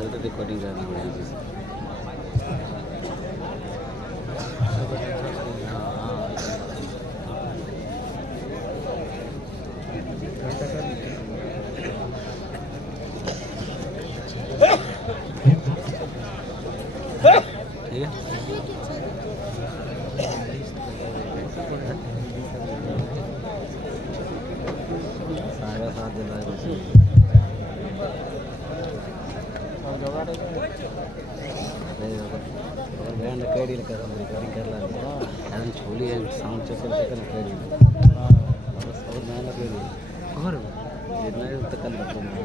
Recording کرنا پڑے گی. ٹھیک ہے. ساڑھے 7 بینڈ کیڈی کر ریکارڈنگ کر لیں چھولی ہے ساؤنڈ چکر کیڈی اور میں لگے اور جتنا تکل چھولی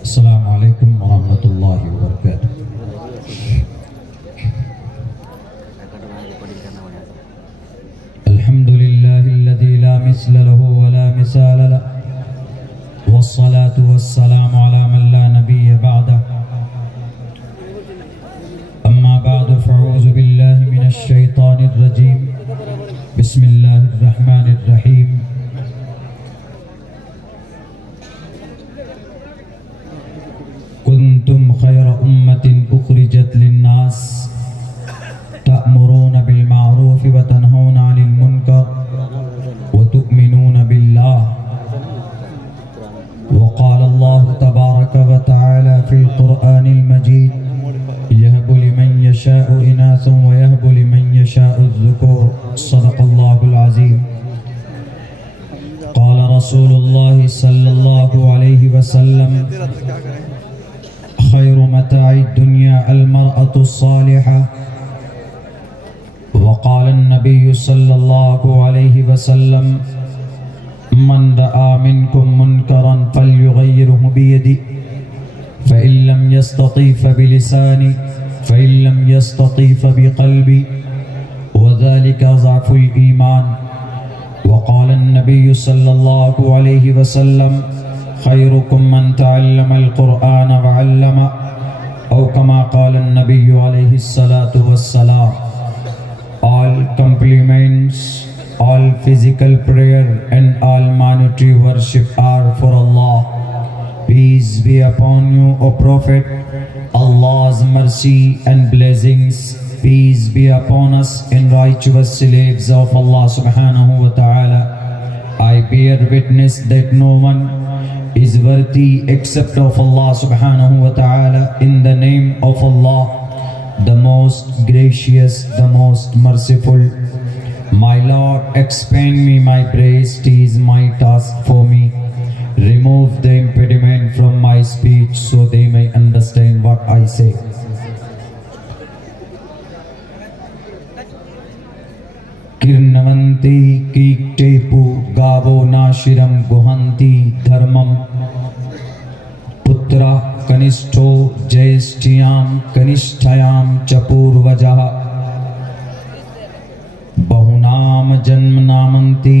السلام علیکم ورحمۃ اللہ وبرکاتہ. الحمد للہ الذی لا مثل له ولا مثال له والصلاة والسلام على من لا نبی بعده. اما بعد فاعوذ باللہ من الشیطان الرجیم. بسم اللہ الرحمن الرحیم. کنتم خیر امت اخرجت للناس تأمرون بالمعروف وتنہون عن المنکر وتؤمنون باللہ. وقال اللہ تبارک وتعالی فی القرآن المجید یہب لمن یشاء اناثا ویہب لمن یشاء الذکور. صدق اللہ العظیم. قال رسول اللہ صلی اللہ علیہ وسلم خیر متاع الدنیا المرأة الصالحة. وقال النبی صلی اللہ علیہ وسلم من رأى منكم منكرا فليغيره بيده فإن لم يستطع فبلسانه فإن لم يستطع فبقلبه وذلك ضعف الإيمان. وقال النبي صلى الله عليه وسلم خيركم من تعلم القرآن وعلم أو كما قال النبي عليه الصلاة والسلام. All compliments, all physical prayer and all monetary worship are for Allah. Peace be upon you, O Prophet. Allah's mercy and blessings, peace be upon us and righteous slaves of Allah subhanahu wa ta'ala. I bear witness that no one is worthy except of Allah subhanahu wa ta'ala. In the name of Allah, the most gracious, the most merciful. My Lord, expand me my praise, it is my task for me. Remove the impediment from my speech so they may understand what I say. Kirnavanti kiktepu gavo nashiram guhanti dharmam putra kanishto jayeshthyam kanishthayam chapurvajah bahunam janmanamanti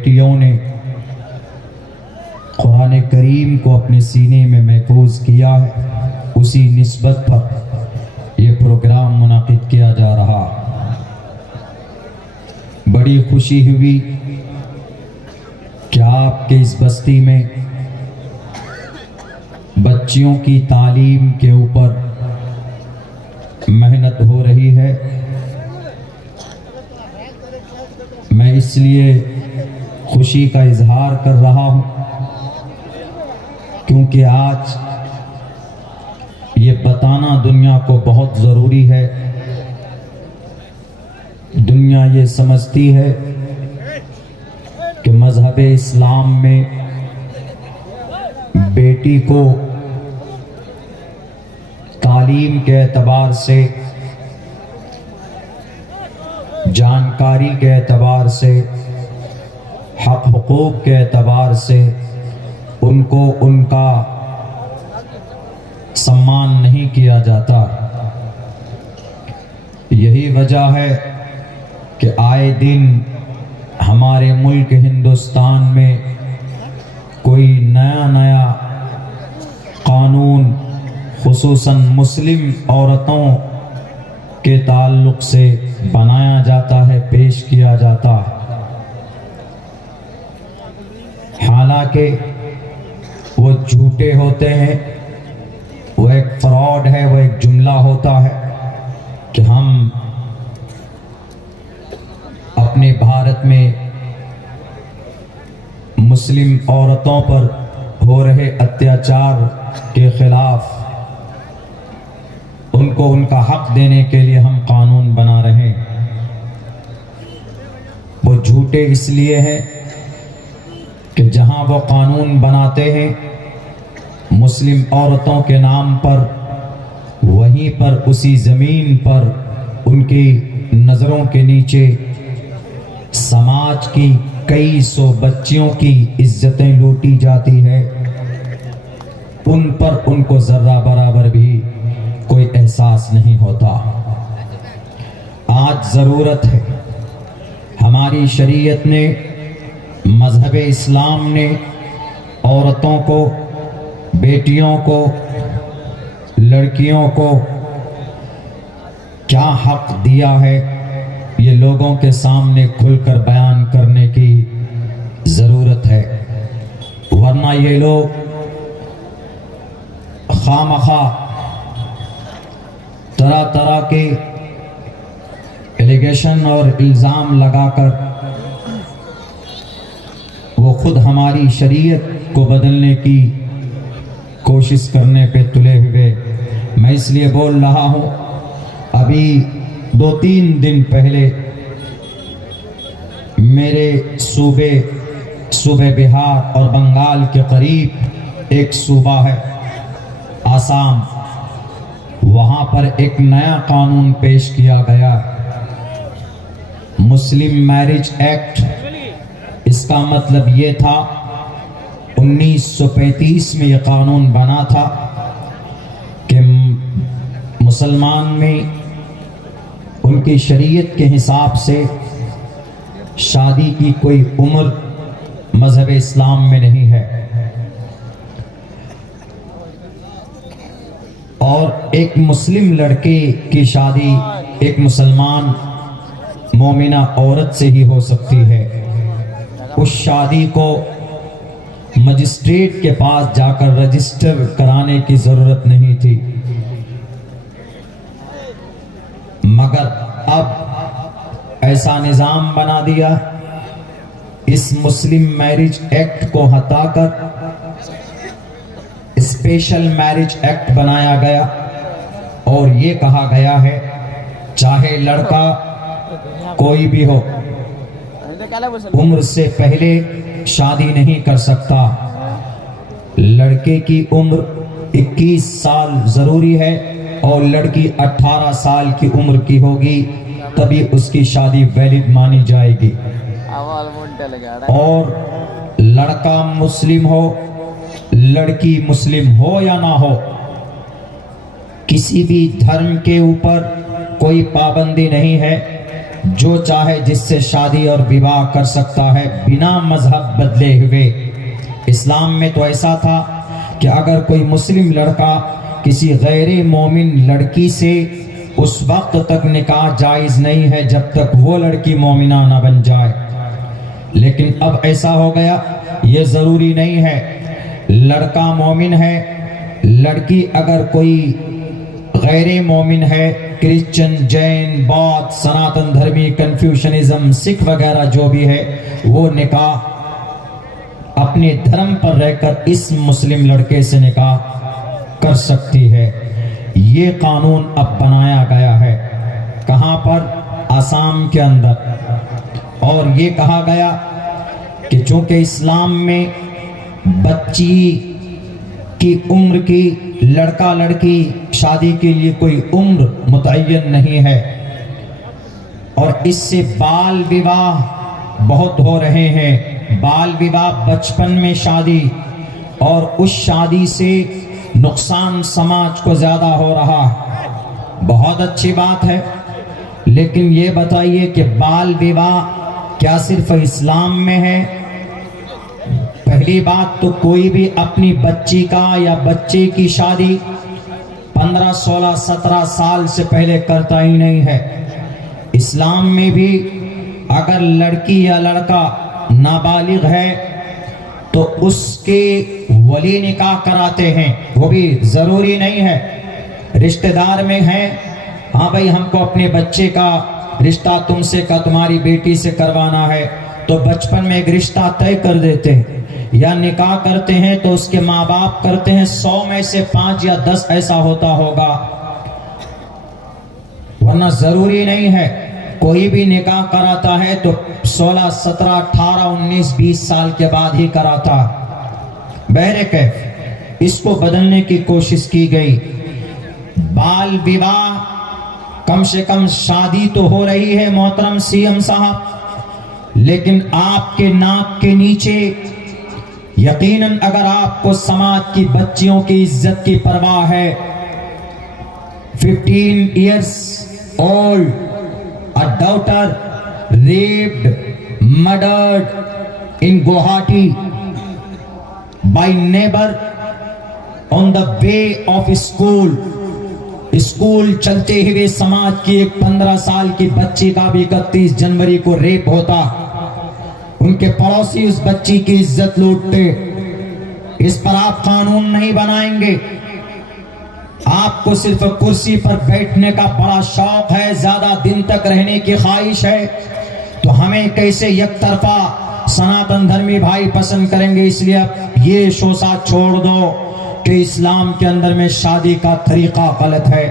بیٹیوں نے قرآن کریم کو اپنے سینے میں محفوظ کیا ہے، اسی نسبت پر یہ پروگرام منعقد کیا جا رہا۔ بڑی خوشی ہوئی کہ آپ کے اس بستی میں بچیوں کی تعلیم کے اوپر محنت ہو رہی ہے۔ میں اس لیے خوشی کا اظہار کر رہا ہوں کیونکہ آج یہ بتانا دنیا کو بہت ضروری ہے۔ دنیا یہ سمجھتی ہے کہ مذہب اسلام میں بیٹی کو تعلیم کے اعتبار سے، جانکاری کے اعتبار سے، حق حقوق کے اعتبار سے ان کو ان کا سمان نہیں کیا جاتا۔ یہی وجہ ہے کہ آئے دن ہمارے ملک ہندوستان میں کوئی نیا قانون خصوصاً مسلم عورتوں کے تعلق سے بنایا جاتا ہے، پیش کیا جاتا ہے۔ حالانکہ وہ جھوٹے ہوتے ہیں، وہ ایک فراڈ ہے، وہ ایک جملہ ہوتا ہے کہ ہم اپنے بھارت میں مسلم عورتوں پر ہو رہے اتیاچار کے خلاف ان کو ان کا حق دینے کے لیے ہم قانون بنا رہے ہیں۔ وہ جھوٹے اس لیے ہیں کہ جہاں وہ قانون بناتے ہیں مسلم عورتوں کے نام پر، وہیں پر اسی زمین پر ان کی نظروں کے نیچے سماج کی کئی سو بچیوں کی عزتیں لوٹی جاتی ہے، ان پر ان کو ذرہ برابر بھی کوئی احساس نہیں ہوتا۔ آج ضرورت ہے، ہماری شریعت نے، مذہب اسلام نے عورتوں کو، بیٹیوں کو، لڑکیوں کو کیا حق دیا ہے، یہ لوگوں کے سامنے کھل کر بیان کرنے کی ضرورت ہے، ورنہ یہ لوگ خواہ طرح طرح کے ایلیگیشن اور الزام لگا کر وہ خود ہماری شریعت کو بدلنے کی کوشش کرنے پہ تلے ہوئے۔ میں اس لیے بول رہا ہوں، ابھی 2-3 دن پہلے میرے صوبے بہار اور بنگال کے قریب ایک صوبہ ہے آسام، وہاں پر ایک نیا قانون پیش کیا گیا، مسلم میرج ایکٹ۔ اس کا مطلب یہ تھا، 1935 میں یہ قانون بنا تھا کہ مسلمان میں ان کی شریعت کے حساب سے شادی کی کوئی عمر مذہب اسلام میں نہیں ہے، اور ایک مسلم لڑکے کی شادی ایک مسلمان مومنہ عورت سے ہی ہو سکتی ہے۔ اس شادی کو مجسٹریٹ کے پاس جا کر رجسٹر کرانے کی ضرورت نہیں تھی، مگر اب ایسا نظام بنا دیا، اس مسلم میرج ایکٹ کو ہٹا کر اسپیشل میرج ایکٹ بنایا گیا، اور یہ کہا گیا ہے چاہے لڑکا کوئی بھی ہو عمر سے پہلے شادی نہیں کر سکتا۔ لڑکے کی عمر 21 سال ضروری ہے اور لڑکی 18 سال کی عمر کی ہوگی، تبھی اس کی شادی ویلڈ مانی جائے گی۔ اور لڑکا مسلم ہو، لڑکی مسلم ہو یا نہ ہو، کسی بھی دھرم کے اوپر کوئی پابندی نہیں ہے جو چاہے جس سے شادی اور بیواہ کر سکتا ہے بنا مذہب بدلے ہوئے۔ اسلام میں تو ایسا تھا کہ اگر کوئی مسلم لڑکا کسی غیر مومن لڑکی سے اس وقت تک نکاح جائز نہیں ہے جب تک وہ لڑکی مومنہ نہ بن جائے، لیکن اب ایسا ہو گیا یہ ضروری نہیں ہے، لڑکا مومن ہے، لڑکی اگر کوئی غیر مومن ہے، کرسچن، جین، بودھ، سناتن دھرمی، کنفیوشنزم، سکھ وغیرہ جو بھی ہے، وہ نکاح اپنے دھرم پر رہ کر اس مسلم لڑکے سے نکاح کر سکتی ہے۔ یہ قانون اب بنایا گیا ہے، کہاں پر؟ آسام کے اندر۔ اور یہ کہا گیا کہ چونکہ اسلام میں بچی کی عمر کی، لڑکا لڑکی شادی کے لیے کوئی عمر متعین نہیں ہے، اور اس سے بال وواہ بہت ہو رہے ہیں، بال وواہ بچپن میں شادی، اور اس شادی سے نقصان سماج کو زیادہ ہو رہا ہے۔ بہت اچھی بات ہے، لیکن یہ بتائیے کہ بال وواہ کیا صرف اسلام میں ہے؟ پہلی بات تو کوئی بھی اپنی بچی کا یا بچے کی شادی 15، 16، 17 سال سے پہلے کرتا ہی نہیں ہے۔ اسلام میں بھی اگر لڑکی یا لڑکا نابالغ ہے تو اس کے ولی نکاح کراتے ہیں، وہ بھی ضروری نہیں ہے، رشتہ دار میں ہے، ہاں بھائی ہم کو اپنے بچے کا رشتہ تم سے کا تمہاری بیٹی سے کروانا ہے، تو بچپن میں ایک رشتہ طے کر دیتے ہیں یا نکاح کرتے ہیں، تو اس کے ماں باپ کرتے ہیں، 100 میں سے 5 یا 10 ایسا ہوتا ہوگا، ورنہ ضروری نہیں ہے۔ کوئی بھی نکاح کراتا ہے تو 16، 17، 18، 19، 20 سال کے بعد ہی کراتا۔ بہرکیف اس کو بدلنے کی کوشش کی گئی، بال وواہ کم سے کم شادی تو ہو رہی ہے محترم سی ایم صاحب، لیکن آپ کے ناک کے نیچے یقیناً اگر آپ کو سماج کی بچیوں کی عزت کی پرواہ ہے، 15 years old a daughter raped, murdered in Guwahati by neighbor on the way of school. School چلتے ہوئے سماج کی ایک 15 سال کی بچی کا بھی 31 جنوری کو ریپ ہوتا، ان کے پڑوسی اس بچی کی عزت لوٹتے۔ اس پر آپ قانون نہیں بنائیں گے، آپ کو صرف کرسی پر بیٹھنے کا بڑا شوق ہے، زیادہ دن تک رہنے کی خواہش ہے، تو ہمیں کیسے یک طرفہ سناتن دھرمی بھائی پسند کریں گے؟ اس لیے اب یہ شوشہ چھوڑ دو کہ اسلام کے اندر میں شادی کا طریقہ غلط ہے۔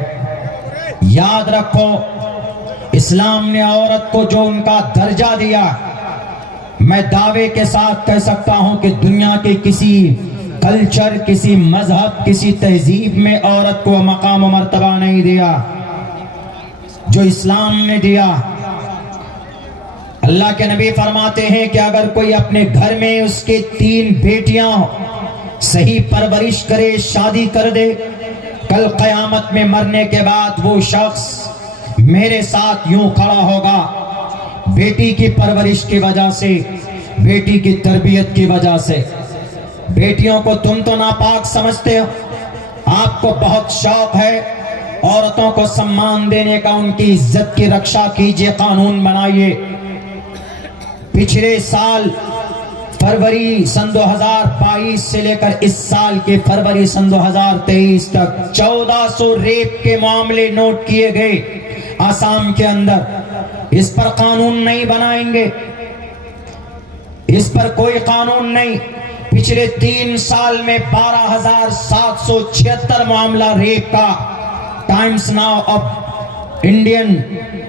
یاد رکھو اسلام نے عورت کو جو ان کا درجہ دیا، میں دعوے کے ساتھ کہہ سکتا ہوں کہ دنیا کے کسی کلچر، کسی مذہب، کسی تہذیب میں عورت کو مقام و مرتبہ نہیں دیا جو اسلام نے دیا۔ اللہ کے نبی فرماتے ہیں کہ اگر کوئی اپنے گھر میں اس کے 3 بیٹیاں صحیح پرورش کرے، شادی کر دے، کل قیامت میں مرنے کے بعد وہ شخص میرے ساتھ یوں کھڑا ہوگا، بیٹی کی پرورش کی وجہ سے، بیٹی کی تربیت کی وجہ سے۔ بیٹیوں کو تم تو ناپاک سمجھتے ہو، آپ کو بہت شوق ہے عورتوں کو سمان دینے کا، ان کی عزت کی رکشا کیجئے، قانون بنائیے۔ پچھلے سال فروری سن 2022 سے لے کر اس سال کے فروری سن 2023 تک 1400 ریپ کے معاملے نوٹ کیے گئے آسام کے اندر۔ اس پر قانون نہیں بنائیں گے، اس پر کوئی قانون نہیں۔ پچھلے 3 سال میں 12776 معاملہ ریپ کا Times now of Indian,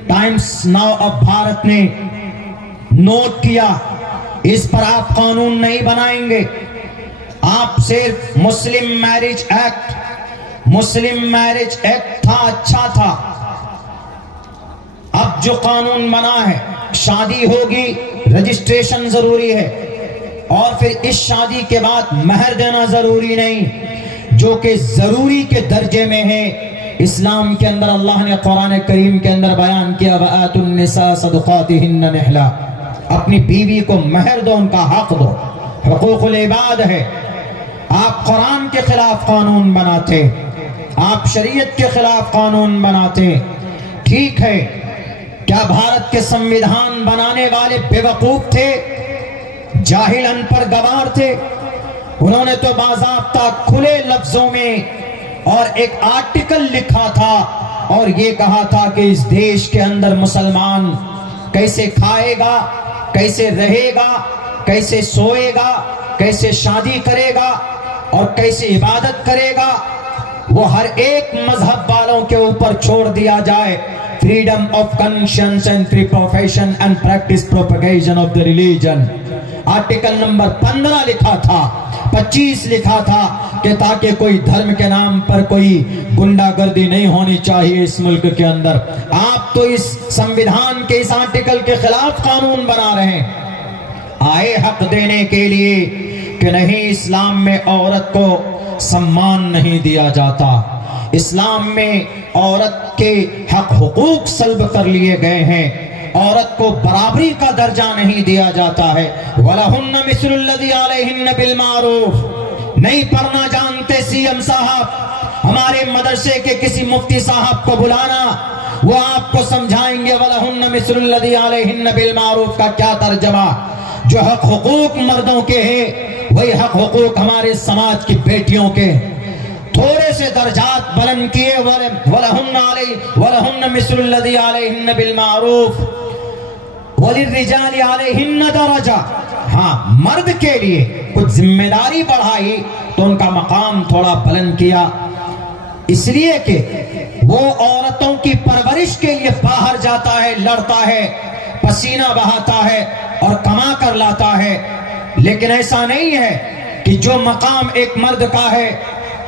Times now of Bharat نے نوٹ کیا۔ اس پر آپ قانون نہیں بنائیں گے، آپ صرف مسلم میرج ایکٹ تھا، اچھا تھا۔ اب جو قانون بنا ہے، شادی ہوگی، رجسٹریشن ضروری ہے، اور پھر اس شادی کے بعد مہر دینا ضروری نہیں، جو کہ ضروری کے درجے میں ہے۔ اسلام کے اندر اللہ نے قرآن کریم کے اندر بیان کیا وَآتُوا النِّسَاءَ صَدُقَاتِهِنَّ نِحْلًا، اپنی بیوی کو مہر دو، ان کا حق دو، حقوق العباد ہے۔ آپ قرآن کے خلاف قانون بناتے، آپ شریعت کے خلاف قانون بناتے۔ ٹھیک ہے، کیا بھارت کے سنویدھان بنانے والے بے وقوف تھے، جاہل ان پر گوار تھے؟ انہوں نے تو باضابطہ کھلے لفظوں میں اور ایک آرٹیکل لکھا تھا اور یہ کہا تھا کہ اس دیش کے اندر مسلمان کیسے کھائے گا، کیسے رہے گا، کیسے سوئے گا، کیسے شادی کرے گا اور کیسے عبادت کرے گا، وہ ہر ایک مذہب والوں کے اوپر چھوڑ دیا جائے۔ freedom of conscience and free profession and practice propagation of the religion۔ Article number 15 لکھا تھا، 25 لکھا تھا کہ تاکہ کوئی دھرم کے نام پر کوئی گنڈا گردی نہیں ہونی چاہیے اس ملک کے اندر۔ آپ تو اس سنویدھان کے اس آرٹیکل کے خلاف قانون بنا رہے ہیں۔ آئے حق دینے کے لیے کہ نہیں، اسلام میں عورت کو سمان نہیں دیا جاتا، اسلام میں عورت کے حق حقوق سلب کر لیے گئے ہیں، عورت کو برابری کا درجہ نہیں دیا جاتا ہے۔ وَلَهُنَّ مِثْلُ الَّذِي عَلَيْهِنَّ بِالْمَعْرُوفِ۔ نہیں پڑھنا جانتے سی ایم صاحب، ہمارے مدرسے کے کسی مفتی صاحب کو بلانا، وہ آپ کو سمجھائیں گے وَلَهُنَّ مِثْلُ الَّذِي عَلَيْهِنَّ بِالْمَعْرُوفِ کا کیا ترجمہ۔ جو حق حقوق مردوں کے ہیں وہی حق حقوق ہمارے سماج کی بیٹیوں کے۔ تھوڑے سے درجات بلند کیے، وَلَهُنَّ مِثْلُ الَّذِي عَلَيْهِنَّ بِالْمَعْرُوفِ وَلِلرِّجَالِ عَلَيْهِنَّ دَرَجَةٌ۔ ہاں، مرد کے لیے کچھ ذمہ داری بڑھائی تو ان کا مقام تھوڑا بلند کیا، اس لیے کہ وہ عورتوں کی پرورش کے لیے باہر جاتا ہے، لڑتا ہے، پسینہ بہاتا ہے اور کما کر لاتا ہے۔ لیکن ایسا نہیں ہے کہ جو مقام ایک مرد کا ہے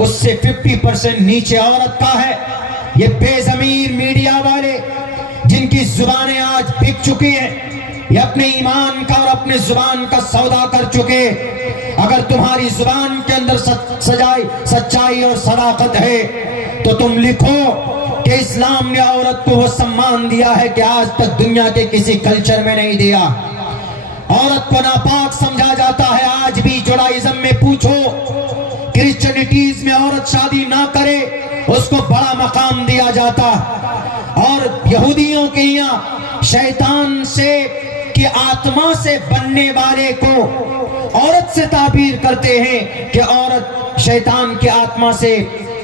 اس سے 50% نیچے عورت کا ہے۔ یہ بے ضمیر میڈیا والے جن کی زبانیں آج بک چکی ہیں، یہ اپنے ایمان کا اور اپنے زبان کا سودا کر چکے۔ اگر تمہاری زبان کے اندر سچائی اور صداقت ہے تو تم لکھو کہ اسلام نے عورت کو وہ سمان دیا ہے کہ آج تک دنیا کے کسی کلچر میں نہیں دیا۔ عورت کو ناپاک سمجھا جاتا ہے، آج بھی جوڈائزم میں پوچھو، کرسچنٹیز میں عورت شادی نہ کرے اس کو بڑا مقام دیا جاتا، اور یہودیوں کے یہاں شیطان سے کی آتما سے بننے والے کو عورت سے تعبیر کرتے ہیں کہ عورت شیطان کی آتما سے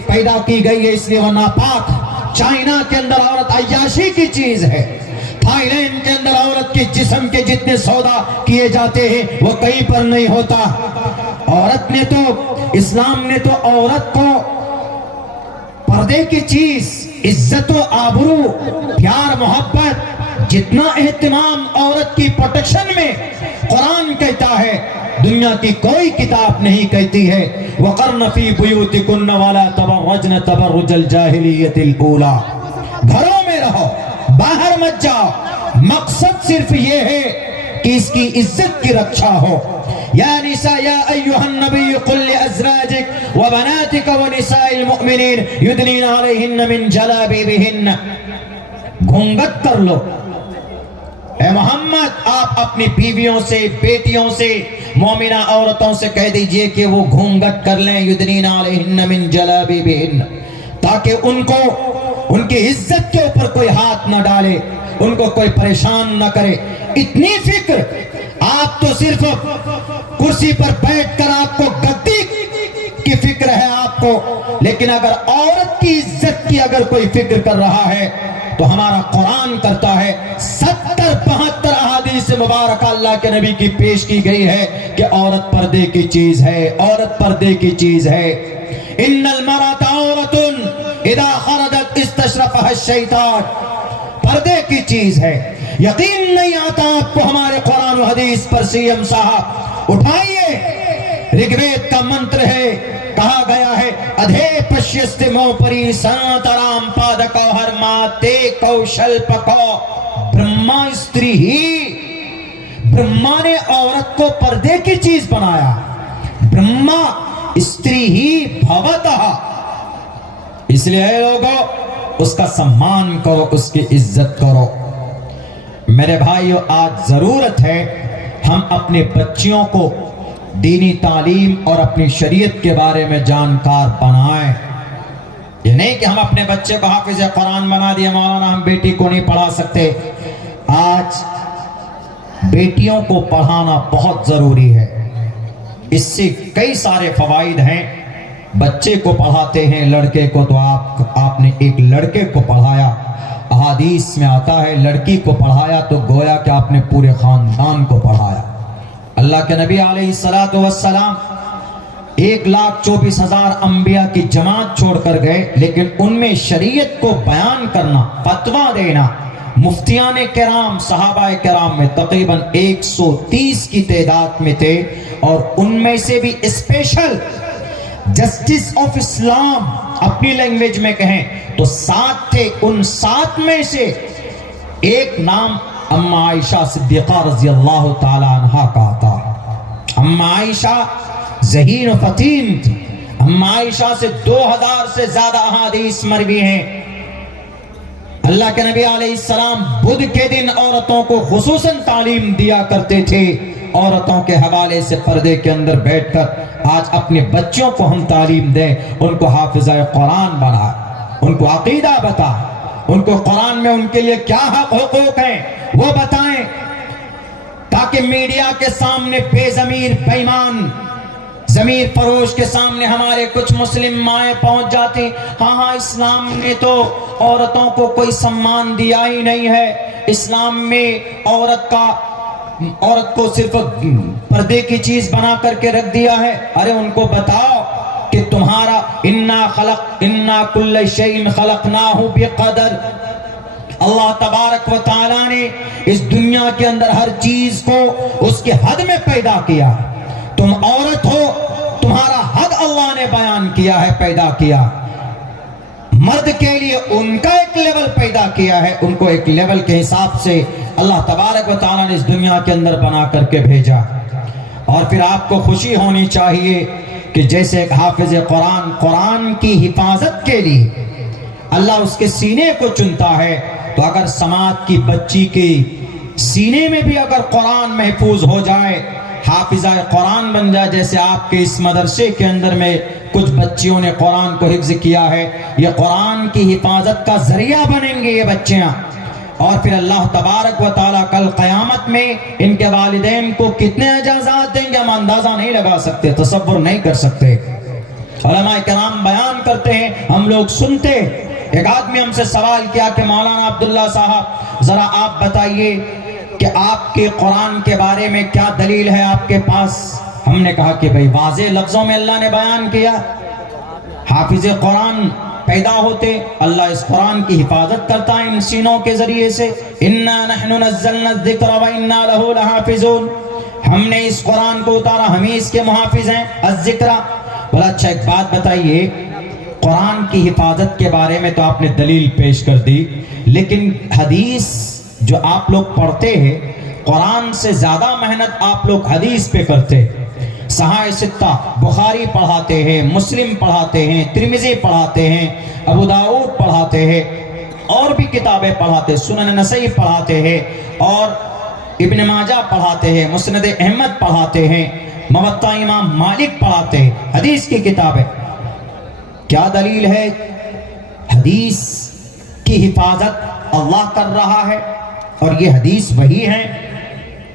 پیدا کی گئی ہے، اس لیے وہ ناپاک۔ چائنا کے اندر عورت عیاشی کی چیز ہے، تھائی لینڈ کے اندر عورت کے جسم کے جتنے سودا کیے جاتے ہیں وہ کہیں پر نہیں ہوتا۔ عورت نے تو، اسلام نے تو عورت کو پردے کی چیز، عزت و آبرو، پیار محبت، جتنا اہتمام عورت کی پروٹیکشن میں قرآن کہتا ہے دنیا کی کوئی کتاب نہیں کہتی ہے۔ وَقَرْنَ فِي بُيُوتِكُنَّ وَلَا تَبَرَّجْنَ تَبَرُّجَ الْجَاهِلِيَّةِ الْأُولَى۔ گھروں میں رہو، باہر مت جاؤ، مقصد صرف یہ ہے کہ اس کی عزت کی رکھا ہو۔ یا نساء یا ایھا النبی قل لازواجک وبناتک ونساء المؤمنین یدنین علیہن من جلابیبہن۔ گھونگٹ کر لو اے محمد، آپ اپنی بیویوں سے، بیٹیوں سے، مومنہ عورتوں سے کہہ دیجئے کہ وہ گھونگٹ کر لیں، یدنین علیہن من جلابیبہن، تاکہ ان کو، ان کی عزت کے اوپر کوئی ہاتھ نہ ڈالے، ان کو کوئی پریشان نہ کرے۔ اتنی فکر، آپ تو صرف کرسی پر بیٹھ کر آپ کو گدی کی فکر ہے آپ کو، لیکن اگر عورت کی عزت کی اگر کوئی فکر کر رہا ہے تو ہمارا قرآن کرتا ہے۔ 70-72 احادیث مبارکہ اللہ کے نبی کی پیش کی گئی ہے کہ عورت پردے کی چیز ہے، عورت پردے کی چیز ہے۔ ان المرأۃ عورۃ اذا خرجت استشرفها الشیطان، پردے کی چیز ہے۔ یقین نہیں آتا آپ کو ہمارے قرآن و حدیث پر سی ایم صاحب؟ اٹھائیے، رگوید کا منتر ہے، کہا گیا ہے ادھے پشیست مو پری سناترام پادکو ہر ماتے کوشل پکو برہما استری ہی۔ برہما نے عورت کو پردے کی چیز بنایا، برہما استری ہی بھوتہ، اس لیے اے لوگوں اس کا سمان کرو، اس کی عزت کرو۔ میرے بھائیو، آج ضرورت ہے ہم اپنے بچیوں کو دینی تعلیم اور اپنی شریعت کے بارے میں جانکار بنائیں۔ یہ نہیں کہ ہم اپنے بچے کو حافظ قرآن بنا دیا، مولانا ہم بیٹی کو نہیں پڑھا سکتے۔ آج بیٹیوں کو پڑھانا بہت ضروری ہے، اس سے کئی سارے فوائد ہیں۔ بچے کو پڑھاتے ہیں، لڑکے کو تو آپ نے ایک لڑکے کو پڑھایا، احادیث میں آتا ہے لڑکی کو پڑھایا تو گویا کہ آپ نے پورے خاندان کو پڑھایا۔ اللہ کے نبی علیہ السلام 1,24,000 انبیاء کی جماعت چھوڑ کر گئے، لیکن ان میں شریعت کو بیان کرنا، فتویٰ دینا، مفتیان کرام صحابہ کرام میں تقریباً 130 کی تعداد میں تھے، اور ان میں سے بھی اسپیشل جسٹس آف اسلام اپنی لینگویج میں کہیں تو 7 تھے۔ ان 7 میں سے ایک نام اما عائشہ صدیقہ رضی اللہ تعالی عنہ کا تھا۔ اما عائشہ ذہین و فطین تھی، اما عائشہ سے 2000 سے زیادہ احادیث مروی ہیں۔ اللہ کے نبی علیہ السلام بدھ کے دن عورتوں کو خصوصاً تعلیم دیا کرتے تھے، عورتوں کے حوالے سے پردے کے اندر بیٹھ کر۔ آج اپنے بچوں کو ہم تعلیم دیں، ان کو حافظہ قرآن بنا، ان کو عقیدہ بتا، ان کو قرآن میں ان کے لیے کیا حق حقوق ہیں وہ بتائیں، تاکہ میڈیا کے سامنے بے ضمیر بے ایمان ضمیر فروش کے سامنے ہمارے کچھ مسلم مائیں پہنچ جاتی، ہاں اسلام نے تو عورتوں کو کوئی سمان دیا ہی نہیں ہے، اسلام میں عورت کو صرف پردے کی چیز بنا کر کے رکھ دیا ہے۔ ارے ان کو بتاؤ کہ تمہارا انا کل شیء خلقناہ بقدر، اللہ تبارک و تعالیٰ نے اس دنیا کے اندر ہر چیز کو اس کے حد میں پیدا کیا۔ تم عورت ہو، تمہارا حد اللہ نے بیان کیا ہے، پیدا کیا۔ مرد کے لیے ان کا ایک لیول پیدا کیا ہے، ان کو ایک لیول کے حساب سے اللہ تبارک و تعالیٰ نے اس دنیا کے اندر بنا کر کے بھیجا۔ اور پھر آپ کو خوشی ہونی چاہیے کہ جیسے ایک حافظ قرآن کی حفاظت کے لیے اللہ اس کے سینے کو چنتا ہے، تو اگر سماج کی بچی کے سینے میں بھی اگر قرآن محفوظ ہو جائے، حافظہ قرآن بن جائے، جیسے آپ کے اس مدرسے کے اندر میں کچھ بچیوں نے قرآن کو حفظ کیا ہے، یہ قرآن کی حفاظت کا ذریعہ بنیں گے یہ بچیاں۔ اور پھر اللہ تبارک و تعالیٰ کل قیامت میں ان کے والدین کو کتنے اجازات دیں گے ہم اندازہ نہیں لگا سکتے، تصور نہیں کر سکتے۔ علماء کرام بیان کرتے ہیں، ہم لوگ سنتے۔ ایک آدمی ہم سے سوال کیا کہ مولانا عبداللہ صاحب ذرا آپ بتائیے کہ آپ کے قرآن کے بارے میں کیا دلیل ہے آپ کے پاس؟ ہم نے کہا کہ بھئی واضح لفظوں میں اللہ نے بیان کیا، حافظ قرآن پیدا ہوتے، اللہ اس قرآن کی حفاظت کرتا ہے ان سینوں کے ذریعے سے۔ اِنَّا نَحْنُ نَزَّلْنَا الذِّكْرَ وَإِنَّا لَهُ لَحَافِظُونَ، ہم نے اس قرآن کو اتارا، ہم ہی اس کے محافظ ہیں۔ الذکر، بڑا اچھا ایک بات بتائیے، قرآن کی حفاظت کے بارے میں تو آپ نے دلیل پیش کر دی، لیکن حدیث جو آپ لوگ پڑھتے ہیں، قرآن سے زیادہ محنت آپ لوگ حدیث پہ کرتے۔ صحاح ستہ بخاری پڑھاتے ہیں، مسلم پڑھاتے ہیں، ترمذی پڑھاتے ہیں، ابو داؤد پڑھاتے ہیں، اور بھی کتابیں پڑھاتے، سنن نسائی پڑھاتے ہیں، اور ابن ماجہ پڑھاتے ہیں، مسند احمد پڑھاتے ہیں، موطا امام مالک پڑھاتے ہیں، حدیث کی کتابیں۔ کیا دلیل ہے؟ حدیث کی حفاظت اللہ کر رہا ہے، اور یہ حدیث وہی ہے۔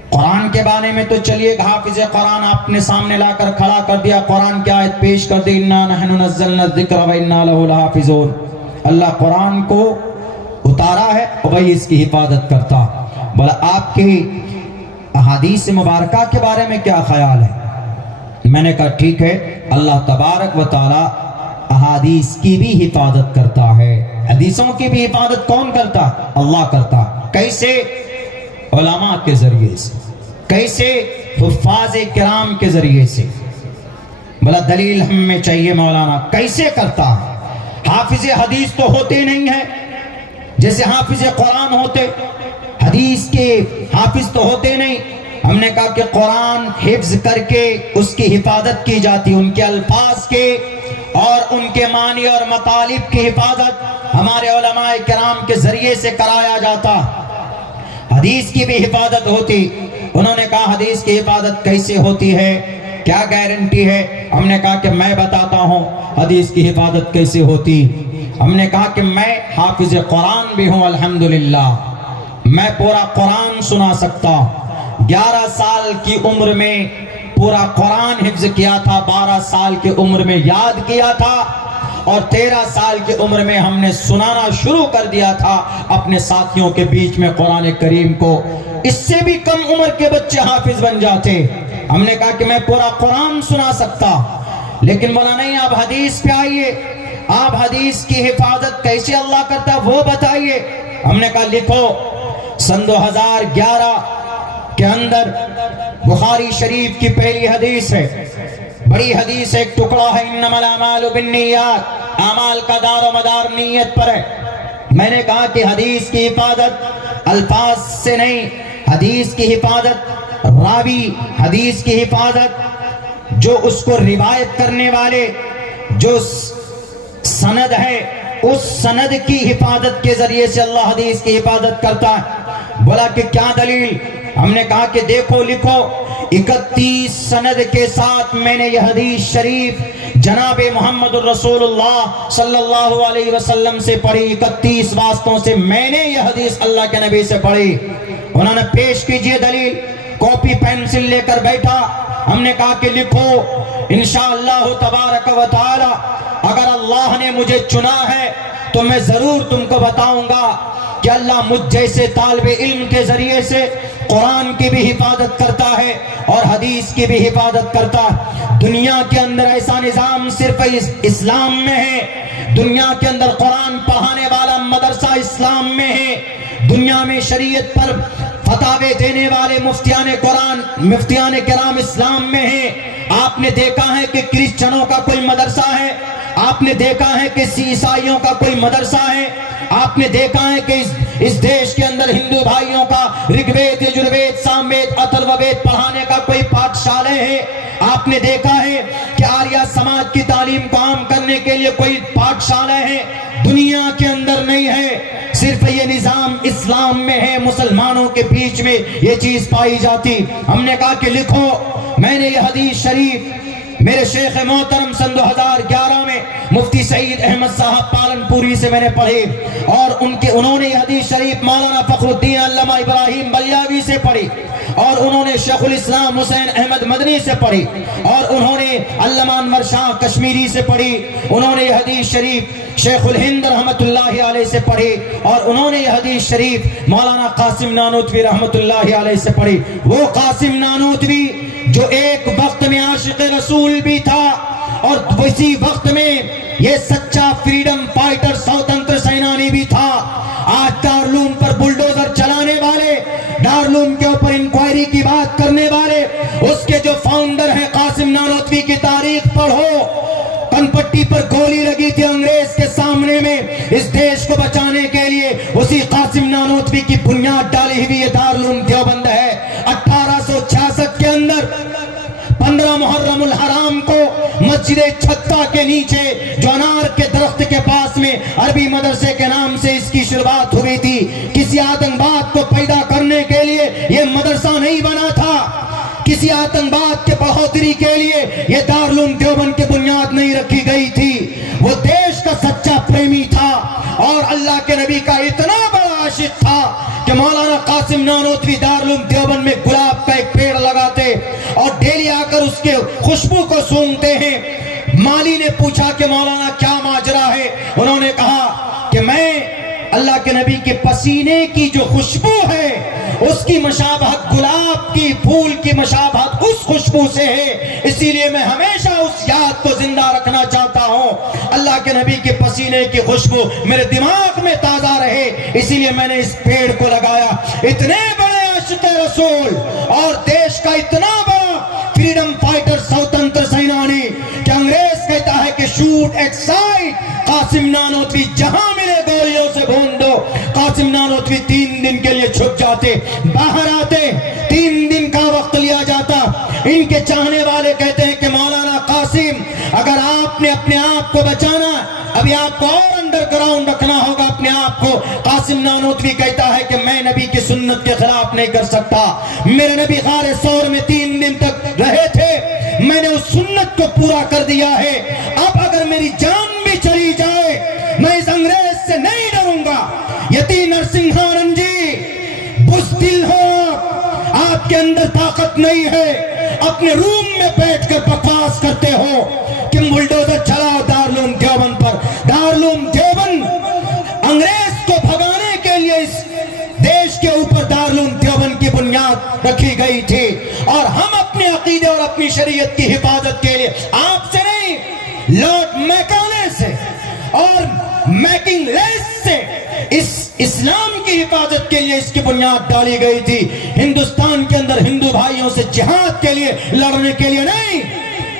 قرآن کے بارے میں تو چلیے حافظ قرآن آپ نے سامنے لا کر کھڑا کر دیا، قرآن کی آیت پیش کر دی، اِنَّا نَحْنُ نَزَّلْنَا الذِّكْرَ وَإِنَّا لَهُ لَحَافِظُونَ، اللہ قرآن کو اتارا ہے اور وہی اس کی حفاظت کرتا۔ بولا آپ کی احادیث مبارکہ کے بارے میں کیا خیال ہے؟ میں نے کہا ٹھیک ہے، اللہ تبارک و تعالی احادیث کی بھی حفاظت کرتا ہے، حدیثوں کی بھی حفاظت کون کرتا؟ اللہ کرتا۔ کیسے؟ علماء کے ذریعے سے، کیسے؟ حفاظ کرام کے ذریعے سے۔ بلا دلیل ہمیں چاہیے مولانا، کیسے کرتا ہے؟ حافظ حدیث تو ہوتے نہیں ہیں جیسے حافظ قرآن ہوتے، حدیث کے حافظ تو ہوتے نہیں۔ ہم نے کہا کہ قرآن حفظ کر کے اس کی حفاظت کی جاتی، ان کے الفاظ کے اور ان کے معنی اور مطالب کی حفاظت ہمارے علماء کرام کے ذریعے سے کرایا جاتا، حدیث کی بھی حفاظت ہوتی۔ انہوں نے کہا حدیث کی حفاظت کیسے ہوتی ہے، کیا گارنٹی ہے؟ ہم نے کہا کہ میں بتاتا ہوں حدیث کی حفاظت کیسے ہوتی۔ ہم نے کہا کہ میں حافظ قرآن بھی ہوں الحمدللہ، میں پورا قرآن سنا سکتا۔ 11 سال کی عمر میں پورا قرآن حفظ کیا تھا، 12 سال کی عمر میں یاد کیا تھا، اور 13 سال کی عمر میں ہم نے سنانا شروع کر دیا تھا اپنے ساتھیوں کے بیچ میں قرآن کریم کو۔ اس سے بھی کم عمر کے بچے حافظ بن جاتے۔ ہم نے کہا کہ میں پورا قرآن سنا سکتا، لیکن بولا نہیں، آپ حدیث پہ آئیے، آپ حدیث کی حفاظت کیسے اللہ کرتا وہ بتائیے۔ ہم نے کہا لکھو۔ سن 2011 کے اندر بخاری شریف کی پہلی حدیث ہے، بڑی حدیث، ایک ٹکڑا ہے، انما الاعمال بالنیات، اعمال کا دار و مدار نیت پر ہے۔ میں نے کہا کہ حدیث کی حفاظت الفاظ سے نہیں، حدیث کی حفاظت راوی، حدیث کی حفاظت جو اس کو روایت کرنے والے، جو سند ہے، اس سند کی حفاظت کے ذریعے سے اللہ حدیث کی حفاظت کرتا ہے۔ بولا کہ کیا دلیل؟ ہم نے کہا کہ دیکھو، لکھو، 31 سند کے ساتھ میں نے یہ حدیث شریف جناب محمد الرسول اللہ صلی اللہ علیہ وسلم سے پڑھی، 31 واسطوں سے میں نے یہ حدیث اللہ کے نبی سے پڑھی۔ انہوں نے پیش کیجئے دلیل، کاپی پینسل لے کر بیٹھا۔ ہم نے کہا کہ لکھو، انشاءاللہ تبارک و تعالی اگر اللہ نے مجھے چنا ہے تو میں ضرور تم کو بتاؤں گا کہ اللہ مجھ جیسے طالب علم کے ذریعے سے قرآن کی بھی حفاظت کرتا ہے اور حدیث کی بھی حفاظت کرتا ہے۔ دنیا کے اندر ایسا نظام صرف اسلام میں ہے، دنیا کے اندر قرآن پڑھانے والا مدرسہ اسلام میں ہے، دنیا میں شریعت پر فتاوے دینے والے مفتیان کرام اسلام میں ہیں۔ آپ نے دیکھا ہے کہ کرسچنوں کا کوئی مدرسہ ہے، آپ نے دیکھا ہے کہ عیسائیوں کا کوئی مدرسہ ہے، آپ نے دیکھا ہے کہ اس دیش کے اندر ہندو بھائیوں کا رگ وید، یجروید، سام وید، اتھرو وید پڑھانے کا کوئی پاٹھشالے ہے، آپ نے دیکھا ہے کہ آریہ سماج کی تعلیم کو عام کرنے کے لیے کوئی پاٹھشالہ ہے، دنیا کے اندر نہیں ہے، صرف یہ نظام اسلام میں ہے، مسلمانوں کے بیچ میں یہ چیز پائی جاتی۔ ہم نے کہا کہ لکھو، میں نے یہ حدیث شریف میرے شیخ محترم سن 2011 میں مفتی سعید احمد صاحب پالن پوری سے میں نے پڑھی، اور انہوں نے یہ حدیث شریف مولانا فخر الدین علامہ ابراہیم بلیاوی سے پڑھی، اور انہوں نے شیخ الاسلام حسین احمد مدنی سے پڑھی، اور انہوں نے علامہ انور شاہ کشمیری سے پڑھی، انہوں نے یہ حدیث شریف شیخ الہند رحمت اللہ علیہ سے پڑھی، اور انہوں نے یہ حدیث شریف مولانا قاسم نانوتوی رحمت اللہ علیہ سے پڑھی۔ وہ قاسم نانوتوی جو ایک وقت میں عاشق رسول بھی تھا، اور اسی وقت میں یہ سچا فریڈم فائٹر، سوتنتر سینانی بھی تھا۔ آج دارالعلوم پر بلڈوزر چلانے والے، دارالعلوم کے اوپر انکوائری کی بات کرنے والے، اس کے جو فاؤنڈر ہیں قاسم نانوتوی کی تاریخ پڑھو، کن پٹی پر گولی لگی تھی انگریز کے سامنے میں، اس دیش کو بچانے کے لیے اسی قاسم نانوتوی کی بنیاد ڈالی ہوئی یہ دارالعلوم دیوبند ہے۔ 1866 کے اندر 15 محرم الحرام کو مسجد چھتا کے نیچے جو انار کے درخت کے پاس میں عربی مدرسے کے نام سے اس کی شروعات ہوئی تھی۔ کسی آتنکواد کو پیدا کرنے کے لیے یہ مدرسہ نہیں بنا تھا، کسی آتنکواد کے بڑھوتری کے لیے یہ دارالعلوم دیوبند کی بنیاد نہیں رکھی گئی تھی۔ وہ دیش کا سچا پریمی تھا اور اللہ کے نبی کا اتنا بڑا عاشق تھا کہ مولانا قاسم نانوتوی دارالعلوم دیوبند میں گلاب کا ایک پیڑ لگاتے اور ڈیلی آ کر اس کے خوشبو کو سونگھتے ہیں۔ مالی نے پوچھا کہ مولانا کیا ماجرا ہے؟ انہوں نے کہا کہ میں اللہ کے نبی کے پسینے کی جو خوشبو ہے اس کی مشابہت گلاب کی پھول کی مشابہت اس خوشبو سے ہے، اسی لیے میں ہمیشہ اس یاد کو زندہ رکھنا چاہتا ہوں۔ اللہ کے نبی کے پسینے کی خوشبو میرے دماغ میں تازہ رہے، اسی لیے میں نے اس پیڑ کو لگایا۔ اتنے بڑے عاشق رسول اور دیش کا اتنا بڑا فریڈم فائٹر، سوتنتر سینانی کہ انگریز کہتا ہے کہ shoot at sight, Qasim Nanautavi جہاں ملے گولیوں سے بھون دو۔ قاسم نانوتوی 3 دن کے لیے چھپ جاتے، باہر آتے، 3 دن کا وقت لیا جاتا۔ ان کے چاہنے والے کہتے ہیں کہ مولانا قاسم قاسم اگر آپ نے اپنے آپ کو بچانا ابھی آپ کو اور انڈر گراؤنڈ رکھنا ہوگا اپنے آپ کو. قاسم نانوتوی کہتا ہے کہ میں نبی کی سنت کے خلاف نہیں کر سکتا. میرے نبی غار ثور میں 3 دن تک رہے تھے, میں نے اس سنت کو پورا کر دیا ہے. اب اگر میری جان بھی چلی جائے میں اس انگریز سے نہیں ڈروں گا. یتی نرسنگھانن جی بزدل ہو, آپ کے اندر طاقت نہیں ہے, اپنے روم میں بیٹھ کر بکواس کرتے ہو کہ بلڈوزر چلاؤ دارالعلوم دیوبند پر. دارالعلوم دیوبند انگریز کو بھگانے کے لیے اس دیش کے اوپر دارالعلوم دیوبند کی بنیاد رکھی گئی تھی, اور ہم اپنے عقیدے اور اپنی شریعت کی حفاظت کے لیے آپ سے نہیں, لارڈ میکالے سے اور میکنگ لیس سے اس اسلام کی حفاظت کے لیے اس کی بنیاد ڈالی گئی تھی. ہندوستان کے اندر ہندو بھائیوں سے جہاد کے لیے لڑنے کے لیے نہیں.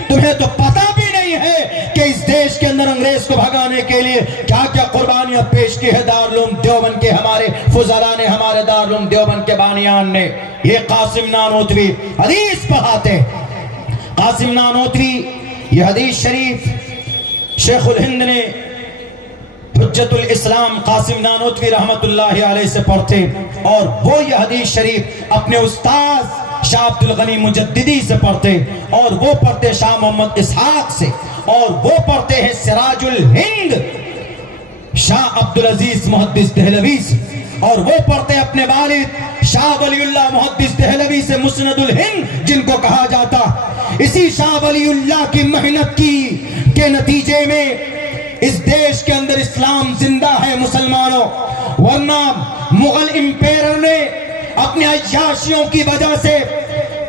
تمہیں تو پتہ بھی نہیں ہے کہ اس دیش کے اندر انگریز کو بھگانے کے لیے کیا کیا قربانیاں پیش کی ہے دارالعلوم دیوبند کے ہمارے فضلاء نے, ہمارے دارالعلوم دیوبند کے بانیان نے. یہ قاسم نانوتوی حدیث پڑھاتے. قاسم نانوتوی یہ حدیث شریف شیخ الہند نے حجت الاسلام قاسم نانوتوی رحمت اللہ علیہ سے پڑھتے, اور وہ یہ حدیث شریف اپنے استاذ شاہ عبد الغنی مجددی سے پڑھتے, اور وہ پڑھتے شاہ محمد اسحاق سے, اور وہ پڑھتے ہیں سراج الہند شاہ عبدالعزیز محدث دہلوی سے, اور وہ پڑھتے اپنے والد شاہ ولی اللہ محدث دہلوی سے مسند الہند جن کو کہا جاتا. اسی شاہ ولی اللہ کی محنت کے نتیجے میں اس دیش کے اندر اسلام زندہ ہے مسلمانوں, ورنہ مغل امپیرر نے اپنے عیاشیوں کی وجہ سے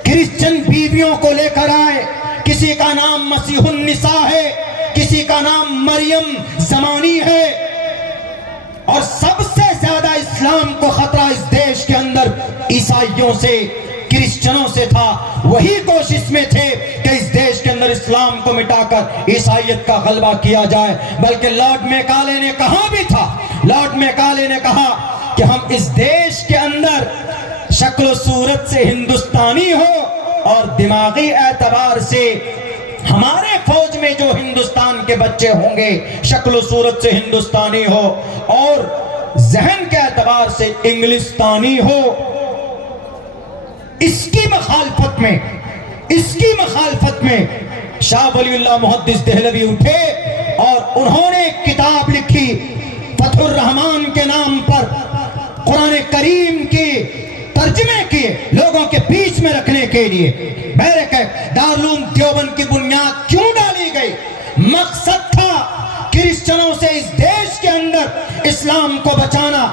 کرسچن بیویوں کو لے کر آئے. کسی کا نام مسیح النساء ہے, کسی کا نام مریم زمانی ہے, اور سب سے زیادہ اسلام کو خطرہ اس دیش کے اندر عیسائیوں سے کرسچنوں سے تھا. وہی کوشش میں تھے کہ اس دیش کے اندر اسلام کو مٹا کر عیسائیت کا غلبہ کیا جائے. بلکہ لارڈ میکالے نے کہا بھی تھا, لارڈ میکالے نے کہا کہ ہم اس دیش کے اندر شکل و صورت سے ہندوستانی ہو اور دماغی اعتبار سے ہمارے فوج میں جو ہندوستان کے بچے ہوں گے شکل و صورت سے ہندوستانی ہو اور ذہن کے اعتبار سے انگلستانی ہو. اس کی مخالفت میں شاہ ولی اللہ محدث دہلوی اٹھے اور انہوں نے ایک کتاب لکھی فتح الرحمان کے نام پر, قرآن کریم کی ترجمے کیے لوگوں کے بیچ میں رکھنے کے لیے. دارالعلوم دیوبند کی بنیاد کیوں ڈالی گئی؟ مقصد تھا کرسچنوں سے اس دیش کے اندر اسلام کو بچانا,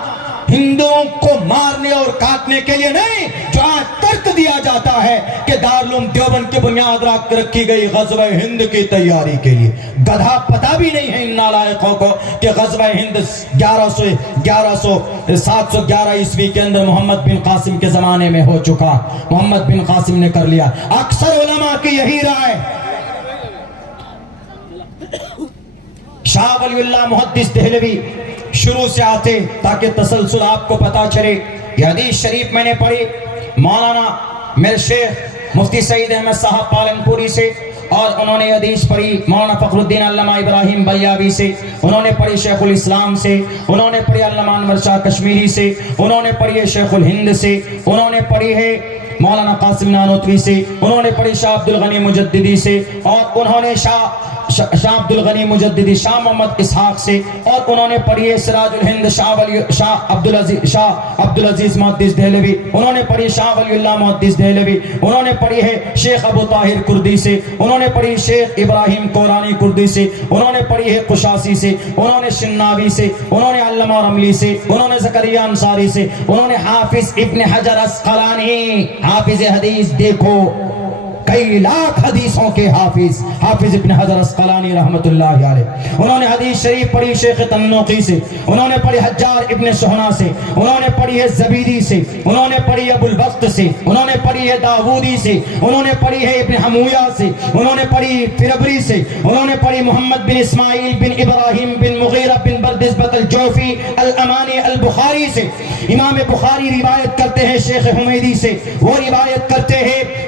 ہندوؤں کو مارنے اور کاٹنے کے لیے نہیں, جو آج ترک دیا جاتا ہے کہ دارالعلوم دیوبند کی بنیاد رکھی گئی غزوہ ہند کی تیاری کے لیے. گدھا پتہ بھی نہیں ہے ان نالائقوں کو کہ غزوہ ہند 711 عیسوی کے اندر محمد بن قاسم کے زمانے میں ہو چکا. محمد بن قاسم نے کر لیا. اکثر علماء کی یہی رائے. شاہ ولی اللہ محدث دہلوی شروع سے آتے تاکہ تسلسل آپ کو پتا چلے. یہ حدیث شریف میں نے پڑھی مولانا میرے شیخ مفتی سعید احمد صاحب پالنپوری سے, اور انہوں نے حدیث پڑھی مولانا فخر الدین علامہ ابراہیم بلیاوی سے, انہوں نے پڑھی شیخ الاسلام سے, انہوں نے پڑھی علامہ انور شاہ کشمیری سے, انہوں نے پڑھی ہے شیخ الہند سے, انہوں نے پڑھی ہے مولانا قاسم نانوتوی سے, انہوں نے پڑھی شاہ عبد الغنی مجددی سے, اور انہوں نے شاہ عبد الغنی مجددی شاہ محمد اسحاق سے, اور انہوں نے پڑھی ہے سراج الہند شاہ عبدالعزیز محدث دہلوی, انہوں نے پڑھی شاہ ولی اللہ محدث دہلوی, انہوں نے پڑھی ہے شیخ ابو طاہر کردی سے, انہوں نے پڑھی شیخ ابراہیم قورانی کردی سے, انہوں نے پڑھی ہے قشاسی سے, انہوں نے شناوی سے, انہوں نے علامہ رملی سے, انہوں نے زکریا انصاری سے, انہوں نے حافظ ابن حجر عسقلانی, حافظ حدیث دیکھو کئی لاکھ حدیثوں کے حافظ ابن حجر عسقلانی رحمت اللہ علیہ, انہوں نے حدیث شریف پڑھی شیخ تنوقی سے, انہوں نے پڑھی حجار ابن سہنا سے, انہوں نے پڑھی ہے زبیدی سے, انہوں نے پڑھی ہے ابو الوقت سے, انہوں نے پڑھی ہے داودی سے, انہوں نے پڑھی ہے ابن حمویہ سے, انہوں نے پڑھی فربری سے, انہوں نے پڑھی محمد بن اسماعیل بن ابراہیم بن مغیرہ بن بردزبت الجوفی الامانی البخاری سے. امام بخاری روایت کرتے ہیں شیخ حمیدی سے, وہ روایت کرتے ہیں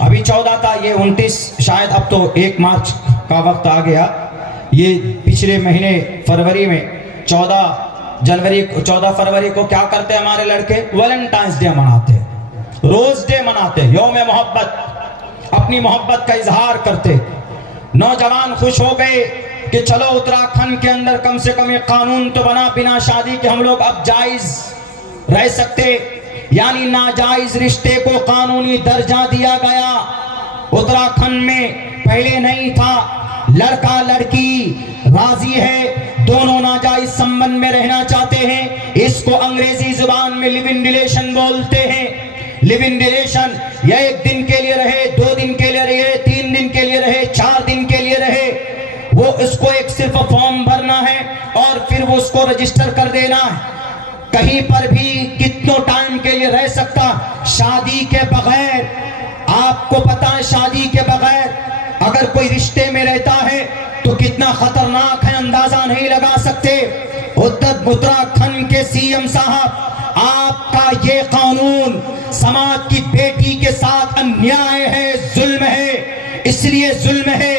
ابھی 14 تھا، یہ 29 شاید اب تو 1 مارچ کا وقت آ گیا. یہ پچھلے مہینے فروری میں 14 فروری کو کیا کرتے ہمارے لڑکے؟ ویلنٹائنس ڈے مناتے، روز ڈے مناتے، یوم محبت، اپنی محبت کا اظہار کرتے. نوجوان خوش ہو گئے کہ چلو اتراکھنڈ کے اندر کم سے کم ایک قانون تو بنا بنا شادی کے ہم لوگ اب جائز رہ سکتے، یعنی ناجائز رشتے کو قانونی درجہ دیا گیا. اتراکھنڈ میں پہلے نہیں تھا. لڑکا لڑکی راضی ہے، دونوں ناجائز سمبند میں رہنا چاہتے ہیں. اس کو انگریزی زبان میں لیو ان ریلیشن بولتے ہیں. لیو ان ریلیشن یا 1 دن کے لیے رہے، 2 دن کے لیے رہے، 3 دن کے لیے رہے، 4 دن کے لیے رہے، وہ اس کو ایک صرف فارم بھرنا ہے اور پھر وہ اس کو رجسٹر کر دینا ہے. کہیں پر بھی کتنوں ٹائم کے لیے رہ سکتا. شادی کے بغیر، آپ کو پتا ہے شادی کے بغیر اگر کوئی رشتے میں رہتا ہے تو کتنا خطرناک ہے، اندازہ نہیں لگا سکتے. اتراکھنڈ کے سی ایم صاحب، آپ کا یہ قانون سماج کی بیٹی کے ساتھ انیائے ہے، ظلم ہے. اس لیے ظلم ہے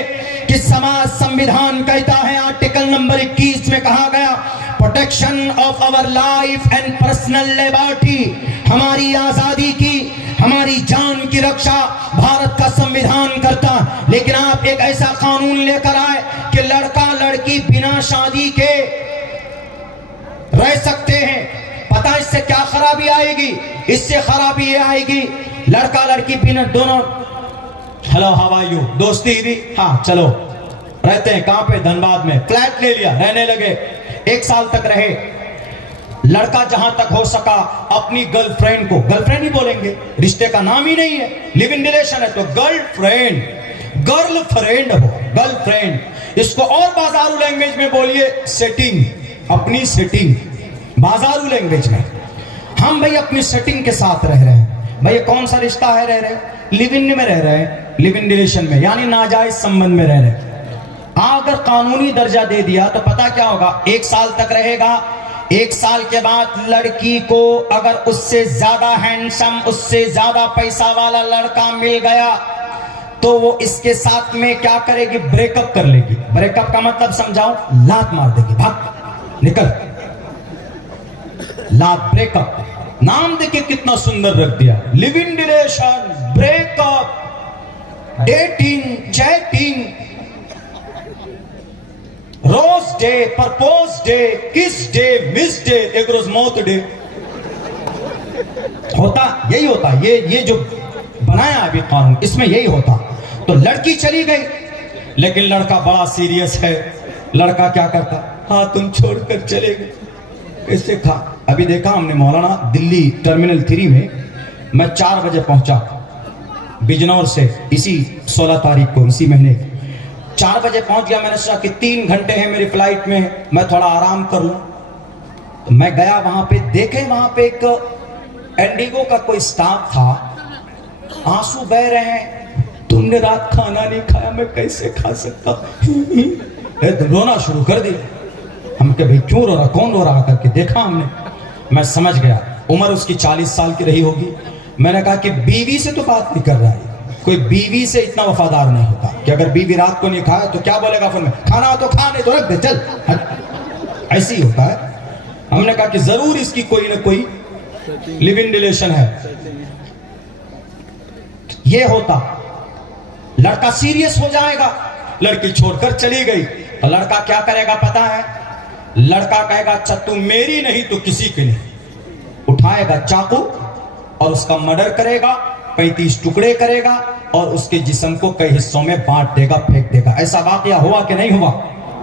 کہ سماج سمویدھان کہتا ہے، آرٹیکل نمبر 21 میں کہا گیا، protection of our life and personal liberty, ہماری آزادی کی، ہماری جان کی رکشا بھارت کا سمویدھان کرتا. لیکن آپ ایک ایسا قانون لے کر آئے کہ لڑکا لڑکی بنا شادی کے رہ سکتے ہیں. پتہ اس سے کیا خرابی آئے گی؟ اس سے خرابی یہ آئے گی، لڑکا لڑکی بنا دونوں ہلو ہاؤ آر یو دوستی بھی، ہاں چلو رہتے ہیں. کہاں پہ؟ دھنباد میں فلیٹ لے لیا، رہنے لگے. 1 سال تک رہے. لڑکا جہاں تک ہو سکا اپنی گرل فرینڈ کو، گرل فرینڈ ہی بولیں گے، رشتے کا نام ہی نہیں ہے، لیو ان ریلیشن ہے تو گرل فرینڈ ہو، گرل فرینڈ. اس کو اور بازارو لینگویج میں بولیے سیٹنگ، اپنی سیٹنگ. بازارو لینگویج میں ہم بھئی اپنی سیٹنگ کے ساتھ رہ رہے ہیں. بھئی کون سا رشتہ ہے؟ رہ رہے لیو ان میں رہ رہے ہیں، لیو ان ریلیشن میں، یعنی ناجائز سمبند میں رہ رہے ہیں. اگر قانونی درجہ دے دیا تو پتہ کیا ہوگا؟ 1 سال تک رہے گا. 1 سال کے بعد لڑکی کو اگر اس سے زیادہ ہینڈسم، اس سے زیادہ پیسہ والا لڑکا مل گیا تو وہ اس کے ساتھ میں کیا کرے گی؟ بریک اپ کر لے گی. بریک اپ کا مطلب سمجھاؤ؟ لات مار دے گی، بھاگ نکل. لات، بریک اپ. نام دیکھیں کتنا سندر رکھ دیا، live in relation, break up, dating, cheating, rose day, propose day, kiss day, miss day, ایک روز موت ڈے. ہوتا یہی ہوتا. یہ جو بنایا ابھی قانون، اس میں یہی ہوتا. تو لڑکی چلی گئی لیکن لڑکا بڑا سیریس ہے. لڑکا کیا کرتا؟ ہاں تم چھوڑ کر چلے گئے. اس سے کھا ابھی دیکھا ہم نے مولانا دلی ٹرمینل 3 میں میں 4 بجے پہنچا بجنور سے، اسی 16 تاریخ کو، اسی مہینے 4 بجے پہنچ گیا. میں نے سوچا کہ 3 گھنٹے ہیں میری فلائٹ میں، میں تھوڑا آرام کر لوں. تو میں گیا وہاں پہ، دیکھے وہاں پہ ایک انڈیگو کا کوئی سٹاف تھا، آنسو بہ رہے ہیں. تم نے رات کھانا نہیں کھایا، میں کیسے کھا سکتا. رونا شروع کر دی. ہم کہ بھئی کیوں رو رہا، کون رو رہا کر کے دیکھا ہم نے. میں سمجھ گیا عمر اس کی 40 سال کی رہی ہوگی. میں نے کہا کہ بیوی سے تو بات نہیں کر رہا ہے، کوئی بیوی سے اتنا وفادار نہیں ہوتا کہ اگر بیوی رات کو نہیں کھایا تو کیا بولے گا فون میں، کھانا ہو تو کھا، نہیں تو رکھ دے چل. ایسی ہی ہوتا ہے. ہم نے کہا کہ ضرور اس کی کوئی نہ کوئی لیو ان ریلیشن ہے. یہ ہوتا. لڑکا سیریس ہو جائے گا، لڑکی چھوڑ کر چلی گئی تو لڑکا کیا کرے گا پتا ہے؟ لڑکا کہے گا اچھا تم میری نہیں تو کسی کے نہیں. اٹھائے گا چاقو اور اس کا مرڈر کرے گا، 35 ٹکڑے کرے گا اور اس کے جسم کو کئی حصوں میں بانٹ دے گا، پھینک دے گا. ایسا واقعہ ہوا کہ نہیں ہوا؟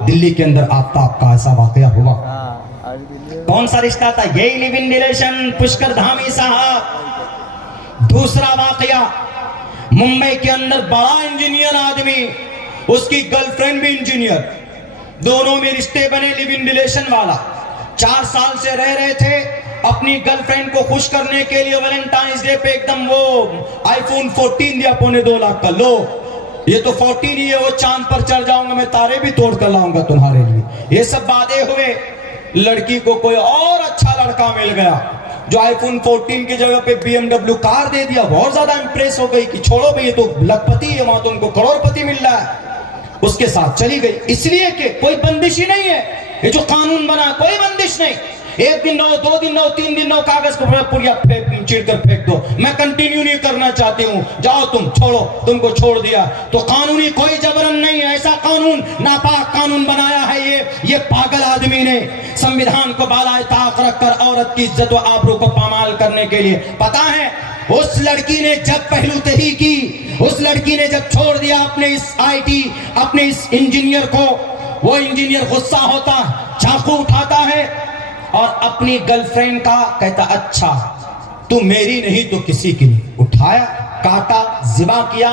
دلی کے اندر آفتاب کا ایسا واقعہ ہوا. کون سا رشتہ تھا؟ یہی لیو ان ریلیشن، پشکر دھامی صاحب. دوسرا واقعہ، ممبئی کے اندر بڑا انجینئر آدمی، اس کی گرل فرینڈ بھی انجینئر، دونوں میں رشتے بنے لیو ان ریلیشن والا. 4 سال سے رہ رہے تھے. اپنی گرل فرینڈ کو خوش کرنے کے لیے ویلنٹائنس ڈے پہ ایک دم وہ آئی فون 14 دیا 2.25 لاکھ کا. لو یہ تو 14 ہی ہے، وہ چاند پر چڑھ جاؤں گا میں، تارے بھی توڑ کر لاؤں گا تمہارے لیے. یہ سب باتیں ہوئے. لڑکی کو کوئی اور اچھا لڑکا مل گیا، جو آئی فون 14 کی جگہ پہ BMW کار دے دیا، بہت زیادہ امپریس ہو گئی کہ چھوڑو بھئی یہ تو لکھپتی ہے، وہاں تو ان کو کروڑ پتی مل رہا ہے، اس کے ساتھ چلی گئی۔ اس لیے کہ کوئی بندش ہی نہیں ہے، یہ جو قانون بنا کوئی بندش نہیں، ایک دن رہو، 2 دن رہو، 3 دن رہو، کاغذ کو پوریا چیڑ کر پھینک دو، میں کنٹینیو نہیں کرنا چاہتی ہوں، جاؤ تم، چھوڑو، تم کو چھوڑ دیا۔ تو قانونی کوئی جبرن نہیں ہے، ایسا قانون ناپاک قانون بنایا ہے یہ پاگل آدمی نے، سنویدھان کو بالائے طاق رکھ کر عورت کی عزت و آبرو کو پامال کرنے کے لیے۔ پتا ہے اس لڑکی نے جب پہلو تہی کی، اس لڑکی نے جب چھوڑ دیا اپنے اس IT، اپنے اس انجینئر کو، وہ انجینئر غصہ ہوتا، چاقو اٹھاتا ہے اور اپنی گرل فرینڈ کا کہتا اچھا تو میری نہیں تو کسی کی نہیں، اٹھایا، کاٹا، ذبح کیا،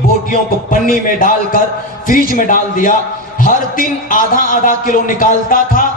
بوٹیوں کو پنی میں ڈال کر فریج میں ڈال دیا، ہر دن آدھا کلو نکالتا تھا،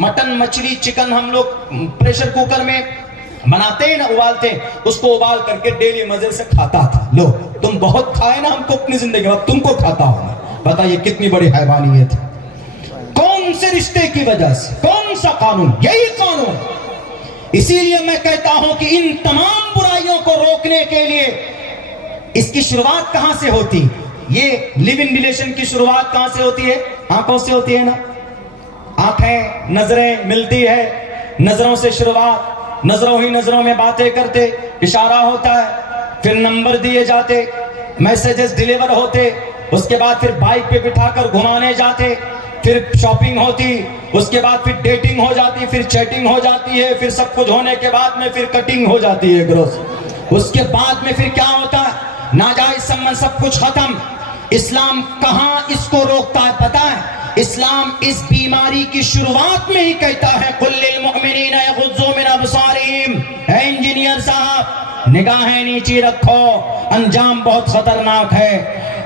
مٹن مچھلی چکن ہم لوگ پریشر کوکر میں بناتے ہیں نا، ابالتے ہیں، اس کو ابال کر کے ڈیلی مزے سے کھاتا تھا۔ لو تم بہت کھائے نا ہم کو اپنی زندگی میں، تم کو کھاتا ہوں، بتائیے کتنی بڑی حیوانیت ہے۔ کون سے رشتے کی وجہ سے، کون سا قانون؟ یہی قانون۔ اسی لیے میں کہتا ہوں کہ ان تمام برائیوں کو روکنے کے لیے اس کی شروعات کہاں سے ہوتی؟ یہ لیو ان ریلیشن کی شروعات کہاں سے ہوتی ہے؟ آنکھوں سے ہوتی ہے نا، آنکھیں نظریں ملتی ہے، نظروں سے شروعات، نظروں ہی نظروں میں باتیں کرتے، اشارہ ہوتا ہے، پھر نمبر دیے جاتے، میسیجز ڈیلیور ہوتے، اس کے بعد پھر بائک پہ بٹھا کر گھمانے جاتے، پھر شاپنگ ہوتی، اس کے بعد پھر ڈیٹنگ ہو جاتی، پھر چیٹنگ ہو جاتی ہے، پھر سب کچھ ہونے کے بعد میں پھر کٹنگ ہو جاتی ہے گروس۔ اس کے بعد میں پھر کیا ہوتا ہے؟ ناجائز سمن، سب کچھ ختم۔ اسلام کہاں اس کو روکتا ہے پتہ ہے؟ اسلام اس بیماری کی شروعات میں ہی کہتا ہے قُلْ لِلْمُؤْمِنِينَ يَغُضُّوا مِنْ أَبْصَارِهِمْ، اے انجینئر صاحب نگاہیں نیچی رکھو، انجام بہت خطرناک ہے۔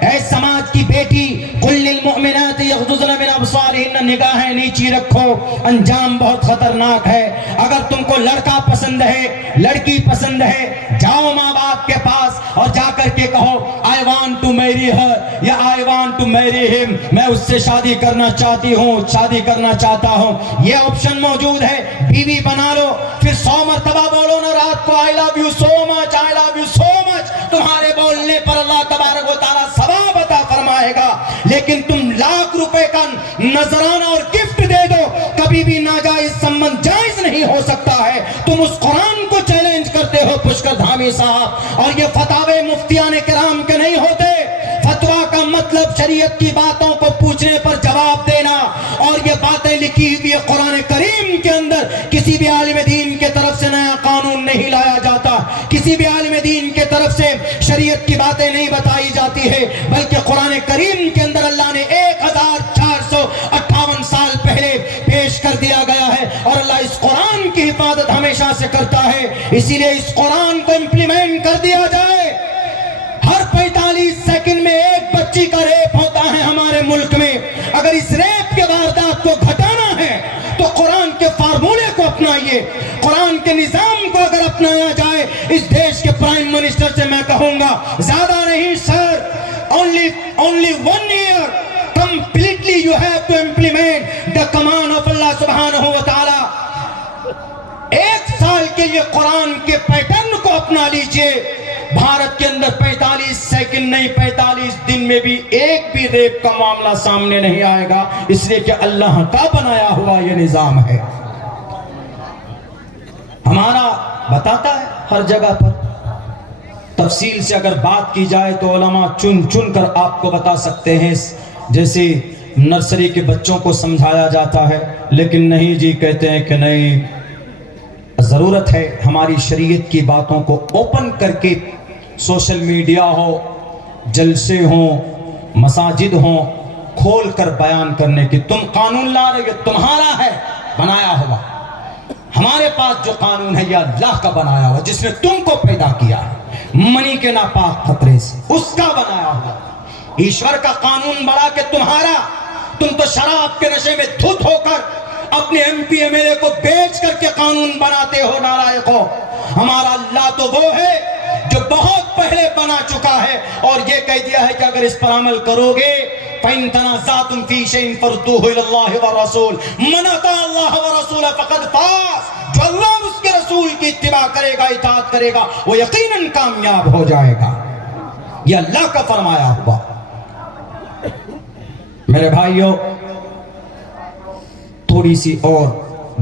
اے سماج کی بیٹی قُلْ لِلْمُؤْمِنَاتِ يَغْضُضْنَ مِنْ أَبْصَارِهِنَّ، نگاہیں نیچی رکھو، انجام بہت خطرناک ہے۔ اگر تم کو لڑکا پسند ہے، لڑکی پسند ہے، جاؤ ماں باپ کے پاس اور جا کر کے کہو I want to marry her یا I want to marry him، میں اس سے شادی کرنا چاہتی ہوں، شادی کرنا چاہتا ہوں۔ یہ آپشن موجود ہے، بیوی بنا لو، پھر 100 مرتبہ بولو نا رات کو I love you so much، I love you so much، تمہارے بولنے پر اللہ تبارک و تعالیٰ ثواب عطا فرمائے گا۔ لیکن تم لاکھ روپے کا نذرانہ اور گفٹ دے دو، کبھی بھی ناجائز سمبند جائز نہیں ہو سکتا ہے۔ تم اس قرآن کو چیلنج کرتے ہو پشکر دھامی صاحب، اور یہ فتاوے مفتیان کرام کے نہیں ہوتے۔ فتویٰ کا مطلب شریعت کی باتوں کو پوچھنے پر جواب دینا، اور یہ باتیں لکھی ہوئی قرآن کریم کے اندر کسی بھی عالم دین کے طرف سے نیا قانون نہیں لایا جاتا، کسی بھی عالم دین کے طرف سے شریعت کی باتیں نہیں بتائی جاتی ہے، بلکہ قرآن کریم کے اندر اللہ نے 1458 سال پہلے پیش کر دیا گیا ہے، اور اللہ اس قرآن کی حفاظت ہمیشہ سے کرتا ہے۔ اسی لیے اس قرآن کو امپلیمنٹ کر دیا جائے۔ ہر 45 سیکنڈ میں ایک بچی کا ریپ ہوتا ہے ہمارے ملک میں۔ اگر اس ریپ کے واردات کو گھٹانا ہے تو قرآن کے فارمولے کو اپنائیے، قرآن کے نظام کو اگر اپنایا جائے۔ اس دیش کے پرائم منسٹر سے میں کہوں گا زیادہ نہیں سر، only 1 year completely you have to implement the command of Allah subhanahu wa ta'ala۔ 1 سال کے لیے قرآن کے پیٹرن کو اپنا لیجئے۔ بھارت کے اندر 45 سیکنڈ نہیں، 45 دن میں بھی ایک بھی ریپ کا معاملہ سامنے نہیں آئے گا، اس لیے کہ اللہ کا بنایا ہوا یہ نظام ہے۔ ہمارا بتاتا ہے ہر جگہ پر، تفصیل سے اگر بات کی جائے تو علماء چن چن کر آپ کو بتا سکتے ہیں، جیسے نرسری کے بچوں کو سمجھایا جاتا ہے، لیکن نہیں جی، کہتے ہیں کہ نہیں، ضرورت ہے ہماری شریعت کی باتوں کو اوپن کر کے، سوشل میڈیا ہو، جلسے ہوں، مساجد ہوں، کھول کر بیان کرنے کی۔ تم قانون لا رہے ہو، تمہارا ہے بنایا ہوا، ہمارے پاس جو قانون ہے یہ اللہ کا بنایا ہوا، جس نے تم کو پیدا کیا ہے منی کے ناپاک خطرے سے، اس کا بنایا ہوا۔ ایشور کا قانون بڑا کہ تمہارا، تم تو شراب کے نشے میں دھت ہو کر اپنے MP MLA کو بیچ کر کے قانون بناتے ہو، نالائقو۔ ہمارا اللہ تو وہ ہے جو بہت پہلے بنا چکا ہے، اور یہ کہہ دیا ہے کہ اگر اس پر عمل کرو گے فَإِن تَنَازَعْتُمْ فِي شَيْءٍ فَرُدُّوهُ إِلَى اللَّهِ وَالرَّسُولِ مَنْ أَطَاعَ اللَّهَ وَرَسُولَهُ فَقَدْ فَازَ جو اللہ اور اس کے رسول کی اتباع کرے گا، اطاعت کرے گا، وہ یقیناً کامیاب ہو جائے گا. یہ اللہ کا فرمایا ہوا. میرے بھائیوں، تھوڑی سی اور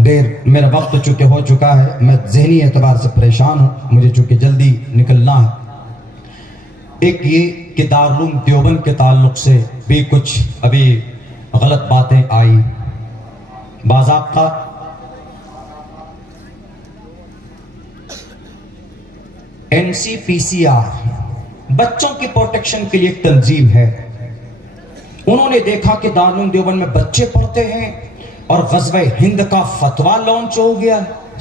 دیر، میرا وقت چونکہ ہو چکا ہے، میں ذہنی اعتبار سے پریشان ہوں، مجھے چونکہ جلدی نکلنا ہے. ایک یہ کہ دارالعلوم دیوبند کے تعلق سے بھی کچھ ابھی غلط باتیں آئی. باضابطہ NCPCR بچوں کی پروٹیکشن کے لیے ایک تنظیم ہے. انہوں نے دیکھا کہ دارالعلوم دیوبند میں بچے پڑھتے ہیں اور غزوہ ہند کا فتویٰ لانچ ہو گیا.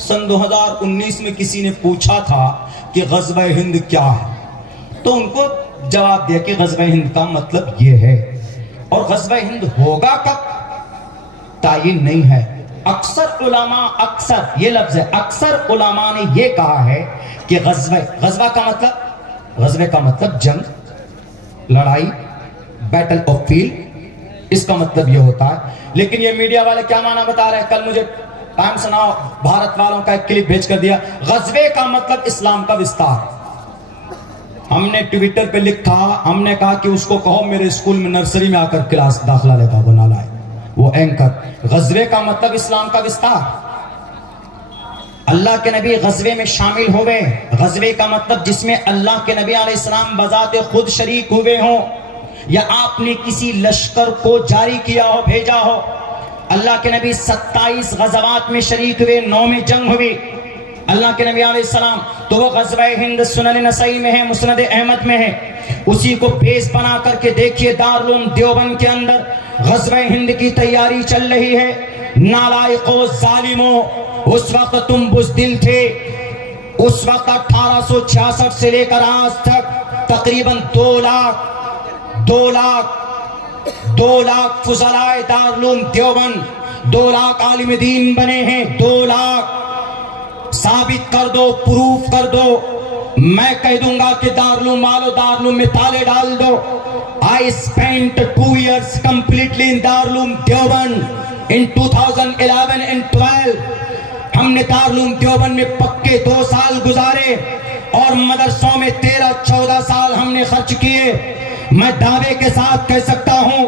سن 2019 میں کسی نے پوچھا تھا کہ غزوہ ہند کیا ہے، تو ان کو جواب دیا کہ غزوہ ہند کا مطلب یہ ہے. اور غزوہ ہند ہوگا کب تعین نہیں ہے. اکثر علماء، اکثر یہ لفظ ہے، اکثر علماء نے یہ کہا ہے کہ غزوہ کا مطلب جنگ، لڑائی، بیٹل آف فیلڈ، اس کا مطلب یہ ہوتا ہے. لیکن یہ میڈیا والے کیا معنی بتا رہے ہیں؟ کل مجھے ٹائم سناؤ بھارت والوں کا ایک کلپ بھیج کر دیا، غزوے کا مطلب اسلام کا وستار. ہم نے ٹویٹر پہ لکھا، ہم نے کہا کہ اس کو کہو میرے اسکول میں نرسری میں آ کر کلاس داخلہ لیتا بنا لائے وہ اینکر. غزوے کا مطلب اسلام کا وستار. اللہ کے نبی غزوے میں شامل ہوئے. غزوے کا مطلب جس میں اللہ کے نبی علیہ السلام بذات خود شریک ہوئے ہوں، یا آپ نے کسی لشکر کو جاری کیا ہو، بھیجا ہو. اللہ کے نبی 27 غزوات میں شریک ہوئے، 9 میں جنگ ہوئی اللہ کے نبی علیہ السلام. تو وہ غزوہ ہند سنن نسائی میں ہے، مسند احمد میں ہے. اسی کو بیس بنا کر کے دیکھیے دارالعلوم دیوبند کے اندر غزوہ ہند کی تیاری چل رہی ہے. نالائقو ظالموں، اس وقت تم بزدل تھے. اس وقت 1866 سے لے کر آج تک تقریباً 2 لاکھ فضلائے دارالعلوم دیوبند، 2 لاکھ عالم دین بنے ہیں. 2 لاکھ ثابت کر دو، پروف کر دو. میں کہہ دوں گا کہ دارالعلوم والو دارالعلوم میں تالے ڈال دو. I spent 2 years completely in Darulum Deoband in 2011 and 12. ہم نے دارالعلوم دیوبند میں پکے 2 سال گزارے اور مدرسوں میں 13-14 سال ہم نے خرچ کیے. میں دعوے کے ساتھ کہہ سکتا ہوں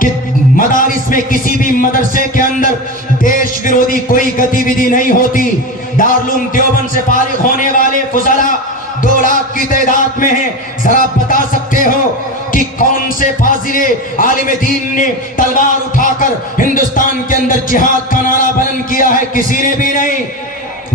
کہ مدارس میں کسی بھی مدرسے کے اندر دیش ویرودھی کوئی گتی ودھی نہیں ہوتی. دارالعلوم دیوبند سے فارغ ہونے والے فضلاء 2 لاکھ کی تعداد میں ہیں. ذرا بتا سکتے ہو کہ کون سے فاضل عالم دین نے تلوار اٹھا کر ہندوستان کے اندر جہاد کا نعرہ بلند کیا ہے؟ کسی نے بھی نہیں.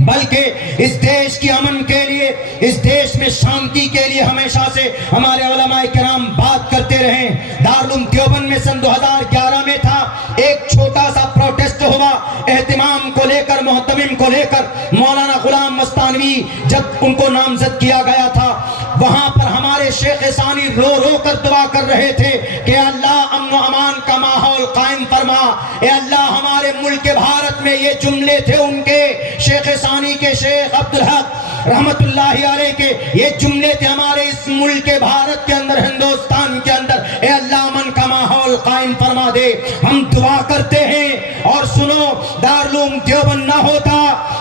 بلکہ اس دیش کی امن کے لیے، اس دیش میں شانتی کے لیے ہمیشہ سے ہمارے علماء کرام بات کرتے رہے. دارالعلوم دیوبند میں سن 2011 میں تھا، ایک چھوٹا سا پروٹیسٹ ہوا اہتمام کو لے کر، محتمم کو لے کر. مولانا غلام مستانوی جب ان کو نامزد کیا گیا تھا، وہاں پر ہمارے شیخ ثانی رو رو کر دعا کر رہے تھے کہ اللہ امن و امان کا ماحول قائم فرما. اے اللہ، ہمارے ملک بھارت میں یہ جملے تھے ان کے، شیخ ثانی کے شیخ عبدالحق رحمت اللہ علیہ کے یہ جملے تھے ہمارے اس ملک بھارت کے اندر، ہندوستان کے اندر. اے اللہ امن کا ماحول قائم فرما دے. ہم دعا کرتے ہیں. اور سنو، دارالعلوم دیوبند نہ ہوتا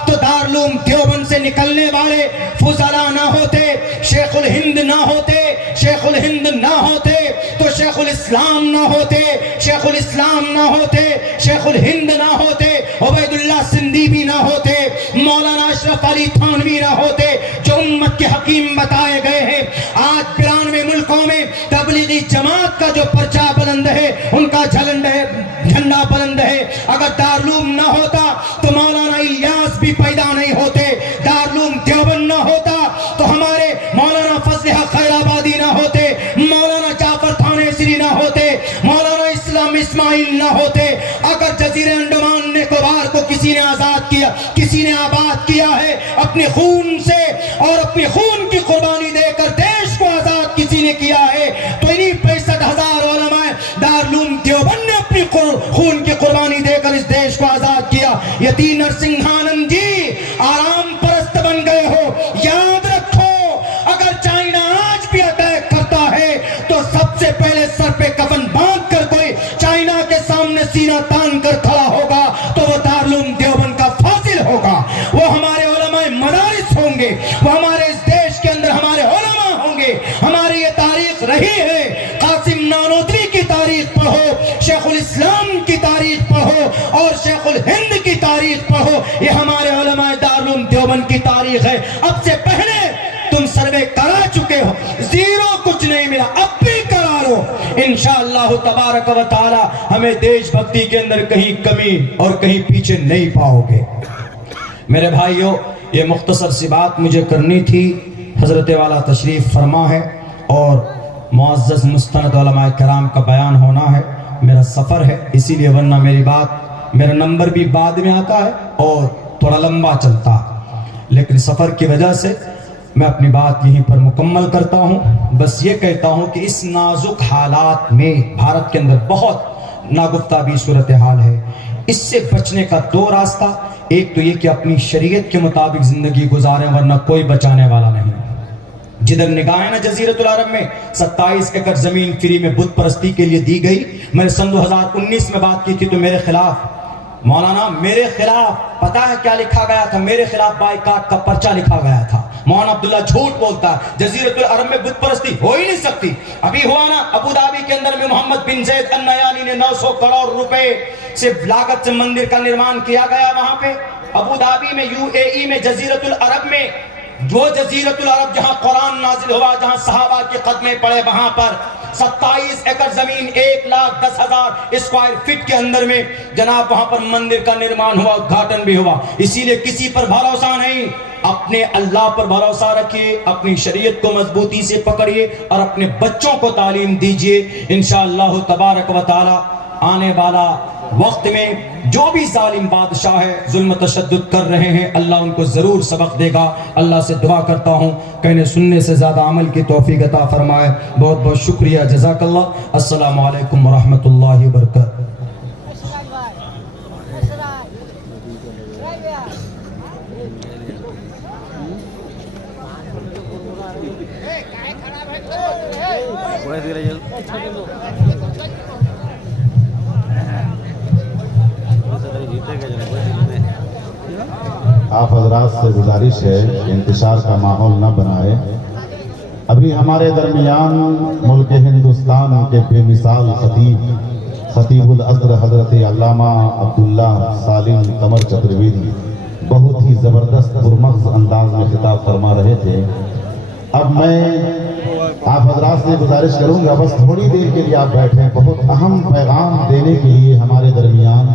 تو دارالعلوم دیوبند سے نکلنے والے فضلاء نہ ہوتے، شیخ الہند نہ ہوتے، شیخ الہند نہ ہوتے تو شیخ الاسلام نہ ہوتے، شیخ الاسلام نہ ہوتے، شیخ الہند نہ ہوتے، عبید اللہ سندھی بھی نہ ہوتے، مولانا اشرف علی تھانوی نہ ہوتے، جو امت کے حکیم بتائے گئے ہیں. آج 92 ملکوں میں تبلیغی جماعت کا جو پرچہ بلند ہے، ان کا جھنڈا بلند ہے. اگر دارالعلوم نہ ہوتا تو مولانا الیاس بھی پیدا نہیں ہوتے. دارالعلوم دیوبند نہ ہوتا تو ہمارے مولانا فضل حق خیر آبادی نہ ہوتے، مولانا جعفر تھانیسری نہ ہوتے، مولانا اسلام اسماعیل نہ ہوتے. اگر جزیرے انڈمان نکوبار کو کسی نے آزاد کیا، کسی نے آباد کیا ہے اپنے خون سے، اور اپنے خون کی قربانی دے کر دیش کو آزاد کسی نے کیا ہے، تو انہی 65,000 علماء دارالعلوم دیوبند نے اپنی خون کی قربانی دے کر اس دیش کو آزاد کیا. یتی نرسنگھانند جی آرام پرست بن گئے ہو. یاد رکھو، اگر چائنا آج بھی اٹیک کرتا ہے تو سب سے پہلے سر پہ کفن باندھ کر کوئی سینہ تان کر کھڑا ہوگا تو وہ دارالعلوم دیوبند کا فاضل ہوگا، وہ ہمارے علماء مدارس ہوں گے، وہ ہمارے اس دیش کے اندر ہمارے علماء ہوں گے۔ ہماری یہ تاریخ رہی ہے، قاسم نانوتوی کی تاریخ پڑھو، شیخ الاسلام کی تاریخ پڑھو اور شیخ الہند کی تاریخ پڑھو، یہ ہمارے علماء دارالعلوم دیوبند کی تاریخ ہے۔ اب سے پہلے تم سروے کرا چکے ہو، زیرو کچھ نہیں ملا، اب بھی کرا لو، انشاءاللہ تبارک و تعالی ہمیں دیش بھکتی کے اندر کہیں کمی اور کہیں پیچھے نہیں پاؤ گے۔ میرے بھائیوں، یہ مختصر سی بات مجھے کرنی تھی، حضرت والا تشریف فرما ہے اور معزز مستند علماء کرام کا بیان ہونا ہے، میرا سفر ہے، اسی لیے ورنہ میرا نمبر بھی بعد میں آتا ہے اور تھوڑا لمبا چلتا ہے، لیکن سفر کی وجہ سے میں اپنی بات یہیں پر مکمل کرتا ہوں۔ بس یہ کہتا ہوں کہ اس نازک حالات میں بھارت کے اندر بہت ناگفتہ بھی صورتحال ہے، اس سے بچنے کا دو راستہ، ایک تو یہ کہ اپنی شریعت کے مطابق زندگی گزاریں ورنہ کوئی بچانے والا نہیں۔ جدھر نگاہیں نا جزیرت العرب میں 27 ایکڑ زمین فری میں بت پرستی کے لیے دی گئی، میں نے سن 2019 میں بات کی تھی تو میرے خلاف مولانا، میرے خلاف پتہ ہے کیا لکھا گیا تھا؟ میرے خلاف بائیکاٹ کا پرچہ لکھا گیا تھا۔ مولانا عبداللہ جھوٹ بولتا ہے، جزیرت العرب میں بت پرستی ہو ہی نہیں سکتی۔ ابھی ہوا نا ابو دھابی کے اندر میں محمد بن زید النیانی نے 900 کروڑ روپے سے لاگت سے مندر کا نرمان کیا گیا وہاں پہ ابو دھابی میں، UAE میں، جزیرت العرب میں، وہ جزیرت العرب جہاں قرآن نازل ہوا، جہاں صحابہ کے قدمیں پڑے، وہاں پر 27 ایکڑ زمین 1,10,000 اسکوائر فٹ کے اندر میں جناب وہاں پر مندر کا نرمان ہوا، ادگھاٹن بھی ہوا۔ اسی لیے کسی پر بھروسہ نہیں، اپنے اللہ پر بھروسہ رکھیے، اپنی شریعت کو مضبوطی سے پکڑیے اور اپنے بچوں کو تعلیم دیجیے۔ انشاءاللہ تبارک و تعالی آنے والا وقت میں جو بھی ظالم بادشاہ ہے، ظلم تشدد کر رہے ہیں، اللہ ان کو ضرور سبق دے گا۔ اللہ سے دعا کرتا ہوں کہنے سننے سے زیادہ عمل کی توفیق عطا فرمائے۔ بہت بہت شکریہ، جزاک اللہ۔ السلام علیکم ورحمۃ اللہ وبرکاتہ۔ آپ حضرات سے گزارش ہے کہ انتشار کا ماحول نہ بنائے۔ ابھی ہمارے درمیان ملک ہندوستان کے بے مثال خطیب العصر حضرت علامہ عبداللہ سالم قمر چترویدی بہت ہی زبردست پرمغز انداز میں خطاب فرما رہے تھے۔ اب میں آپ حضرات سے گزارش کروں گا بس تھوڑی دیر کے لیے آپ بیٹھیں، بہت اہم پیغام دینے کے لیے ہمارے درمیان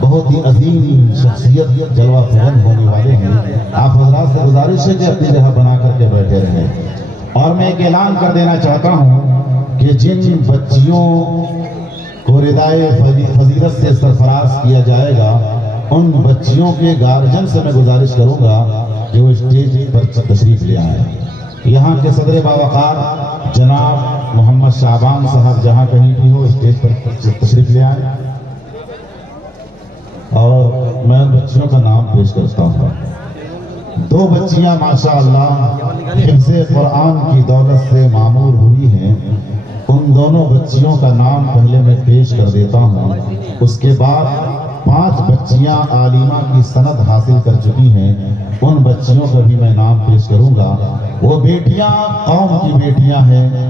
بہت ہی عظیم شخصیت جلوہ فہم ہونے والے ہیں۔ آپ حضرات سے گزارش ہے کہ اپنی جگہ بنا کر کے بیٹھے رہیں، اور میں ایک اعلان کر دینا چاہتا ہوں کہ جن بچیوں کو ردائے فضیلت سے سرفراز کیا جائے گا، ان بچیوں کے گارجن سے میں گزارش کروں گا کہ وہ اسٹیج پر تشریف لے آئیں۔ یہاں کے صدر باوقار جناب محمد شعبان صاحب جہاں کہیں بھی ہو اسٹیج پر تشریف لے آئیں، اور میں بچیوں کا نام پیش کرتا ہوں۔ 2 بچیاں ماشاءاللہ حفظ قرآن کی دولت سے معمور ہوئی ہیں، ان دونوں بچیوں کا نام پہلے میں پیش کر دیتا ہوں، اس کے بعد 5 بچیاں عالمہ کی سند حاصل کر چکی ہیں، ان بچیوں کا بھی میں نام پیش کروں گا۔ وہ بیٹیاں قوم کی بیٹیاں ہیں۔